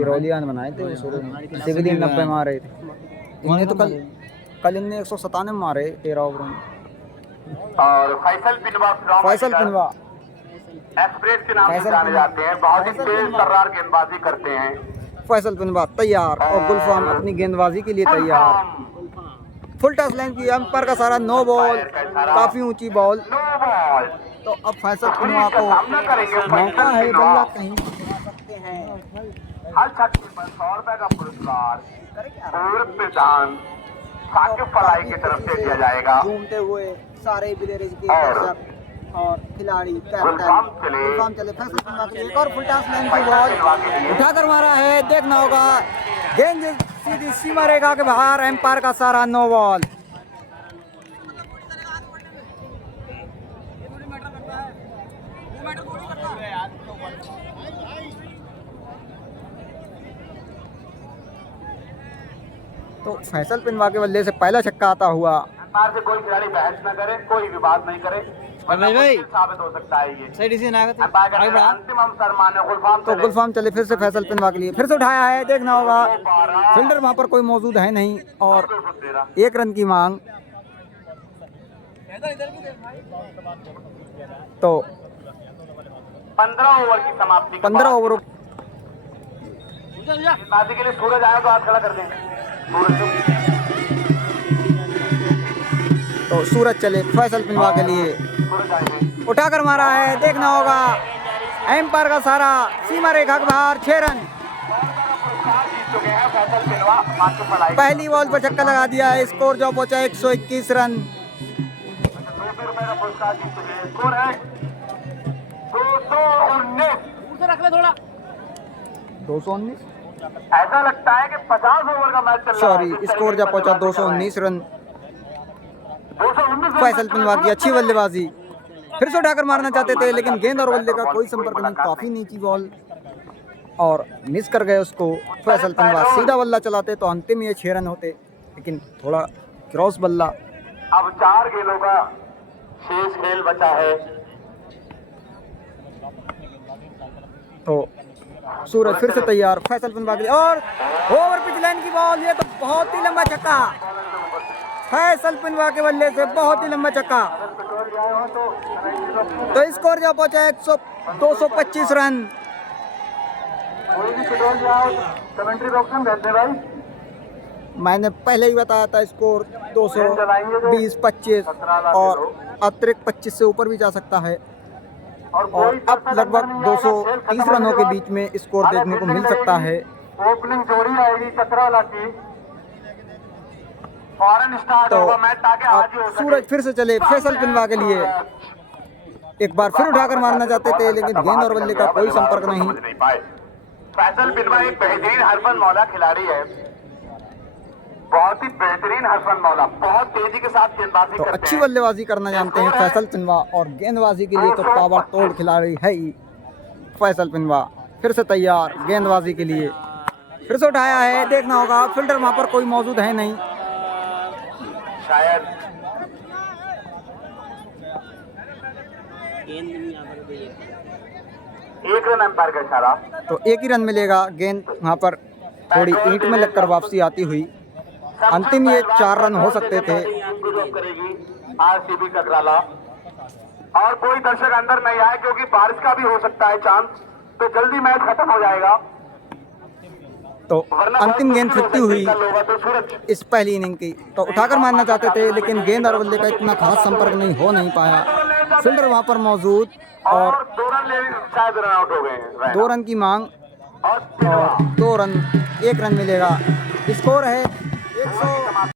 इरोलिया ने बनाए थे शुरू में, सिविलियन 90 मारे थे इन्हें। तो कल इनने 197 मारे 13 ओवरों में। और फैसल पिनवा फैसल पिनवा एक्सप्रेस के नाम से जाने जाते हैं। बहुत ही तेज तर्रार गेंदबाजी करते हैं। फैसल पिनवा तैयार और गुलफाम अपनी गेंदबाजी के लिए तैयार। फुल टच लाइन की, अंपायर का सारा नो बॉल, काफी ऊंची बॉल। No ball. तो अब फैसल पिनवा को सामना करेंगे मौका है, फैसल बल्ला पिनवा। कहीं सकते हैं। हर छक्के पर 100 रुपए का पुरस्कार और प्रदान साकिब फलाई की तरफ से दिया जाएगा। घूमते हुए सारे विलेज के और दर्शक और खिलाड़ी गुलफाम चले। गुलफाम चले। फैसल पिनवा के लिए एक और फुल टॉस लाइन की बॉल उठाकर मारा है, देखना होगा गेंद सीधी सीमा रेखा के बाहर, एम्पायर का सारा नो बॉल। तो फैसल पिनवा के बल्ले से पहला छक्का आता हुआ। अंपायर से कोई खिलाड़ी बहस न करे, कोई विवाद नहीं करे, वरना भाई। मुश्किल साबित हो सकता है ये। सही डिसीजन आएगा तो अंपायर आगे का बढ़ा। अंतिम अवसर माने गुलफाम तो चले। गुलफाम चले फिर से फैसल पिनवा के लिए, फिर से उठाया है, देखना होगा फील्डर वहां पर कोई मौजूद है नहीं और 213। 1 रन की मांग। तो 15 ओवर की समाप्ति के 15 बाद ओवरों गेंदबाजी के लिए सूरज आया तो हाथ खड़ा कर दें। सूरज तो सूरज चले फैसल पिनवा के लिए, सूरज आए। उठाकर मारा है, देखना होगा एम्पायर का सारा सीमा रेखा के बाहर, 6 रन। पुरस्कार जीत चुके हैं फैसल पिनवा साकिब फलाई। पहली बॉल पर छक्का लगा दिया है, स्कोर जो पहुंचा 121 रन। 200 रुपए का पुरस्कार जीत चुके हैं। स्कोर है 219। उसे रख ले थोड़ा। 219 ऐसा लगता है कि 50 ओवर का मैच चल रहा है। सॉरी, स्कोर जो पहुंचा 219 रन। 219 फैसल पिनवा की अच्छी बल्लेबाजी, फिर से उठाकर मारना चाहते थे लेकिन गेंद और बल्ले का कोई संपर्क नहीं, काफी नीची बॉल और मिस कर गए उसको। फैसल पिनवा सीधा बल्ला चलाते तो अंतिम ये 6 रन होते, लेकिन थोड़ा क्रॉस बल्ला। अब 4 गेंदों का शेष खेल बचा है। तो सूरज फिर से तैयार फैसल पिनवा के लिए, और ओवर पिच लाइन की बॉल, ये तो बहुत ही लंबा छक्का फैसल पिनवा के बल्ले से, बहुत ही लंबा छक्का। तो स्कोर जो पहुंचा 225 रन। कमेंट्री बॉक्स में भेज दे भाई। मैंने पहले ही बताया था स्कोर 220, 25 और अतिरिक्त 25 से ऊपर भी जा सकता है। और अब लगभग 230 रनों के बीच में स्कोर देखने को मिल सकता है। ओपनिंग जोड़ी आएगी चतराला की। फौरन स्टार्ट तो होगा मैच ताकि आज ही हो अब सके। सूरज फिर से चले फैसल पिनवा के लिए, एक बार फिर उठाकर मारना चाहते थे लेकिन गेंद और बल्ले का कोई संपर्क नहीं। फैसल पिनवा एक बेहतरीन हरफन मौला खिलाड़ी है, बहुत ही बेहतरीन हरफन मौला, बहुत तेजी के साथ गेंदबाजी तो करते अच्छी हैं। बल्लेबाजी करना जानते हैं फैसल पिनवा, और गेंदबाजी के लिए तो पावर तोड़ खिलाड़ी है ही फैसल पिनवा। फिर से तैयार गेंदबाजी के लिए, फिर से उठाया है, देखना होगा फील्डर वहां पर कोई मौजूद है नहीं। शायद एक रन अंपायर का इशारा। तो 1 ही रन मिलेगा, गेंद वहां पर थोड़ी ईंट में लगकर वापसी आती हुई। अंतिम ये 4 रन हो सकते थे। करेगी आरसीबी टकराला, और कोई दर्शक अंदर नहीं आए क्योंकि बारिश का भी हो सकता है चांस, तो जल्दी मैच खत्म हो जाएगा। तो अंतिम गेंद फिरती हुई तो सूरज इस पहली इनिंग की, तो उठाकर मारना चाहते थे लेकिन गेंद और बल्ले का इतना खास संपर्क नहीं हो नहीं पाया। फील्डर वहां पर मौजूद और 2 रन ले शायद रन आउट हो गए हैं। 2 रन की मांग और और 2 रन, 1 रन मिलेगा। स्कोर है 100।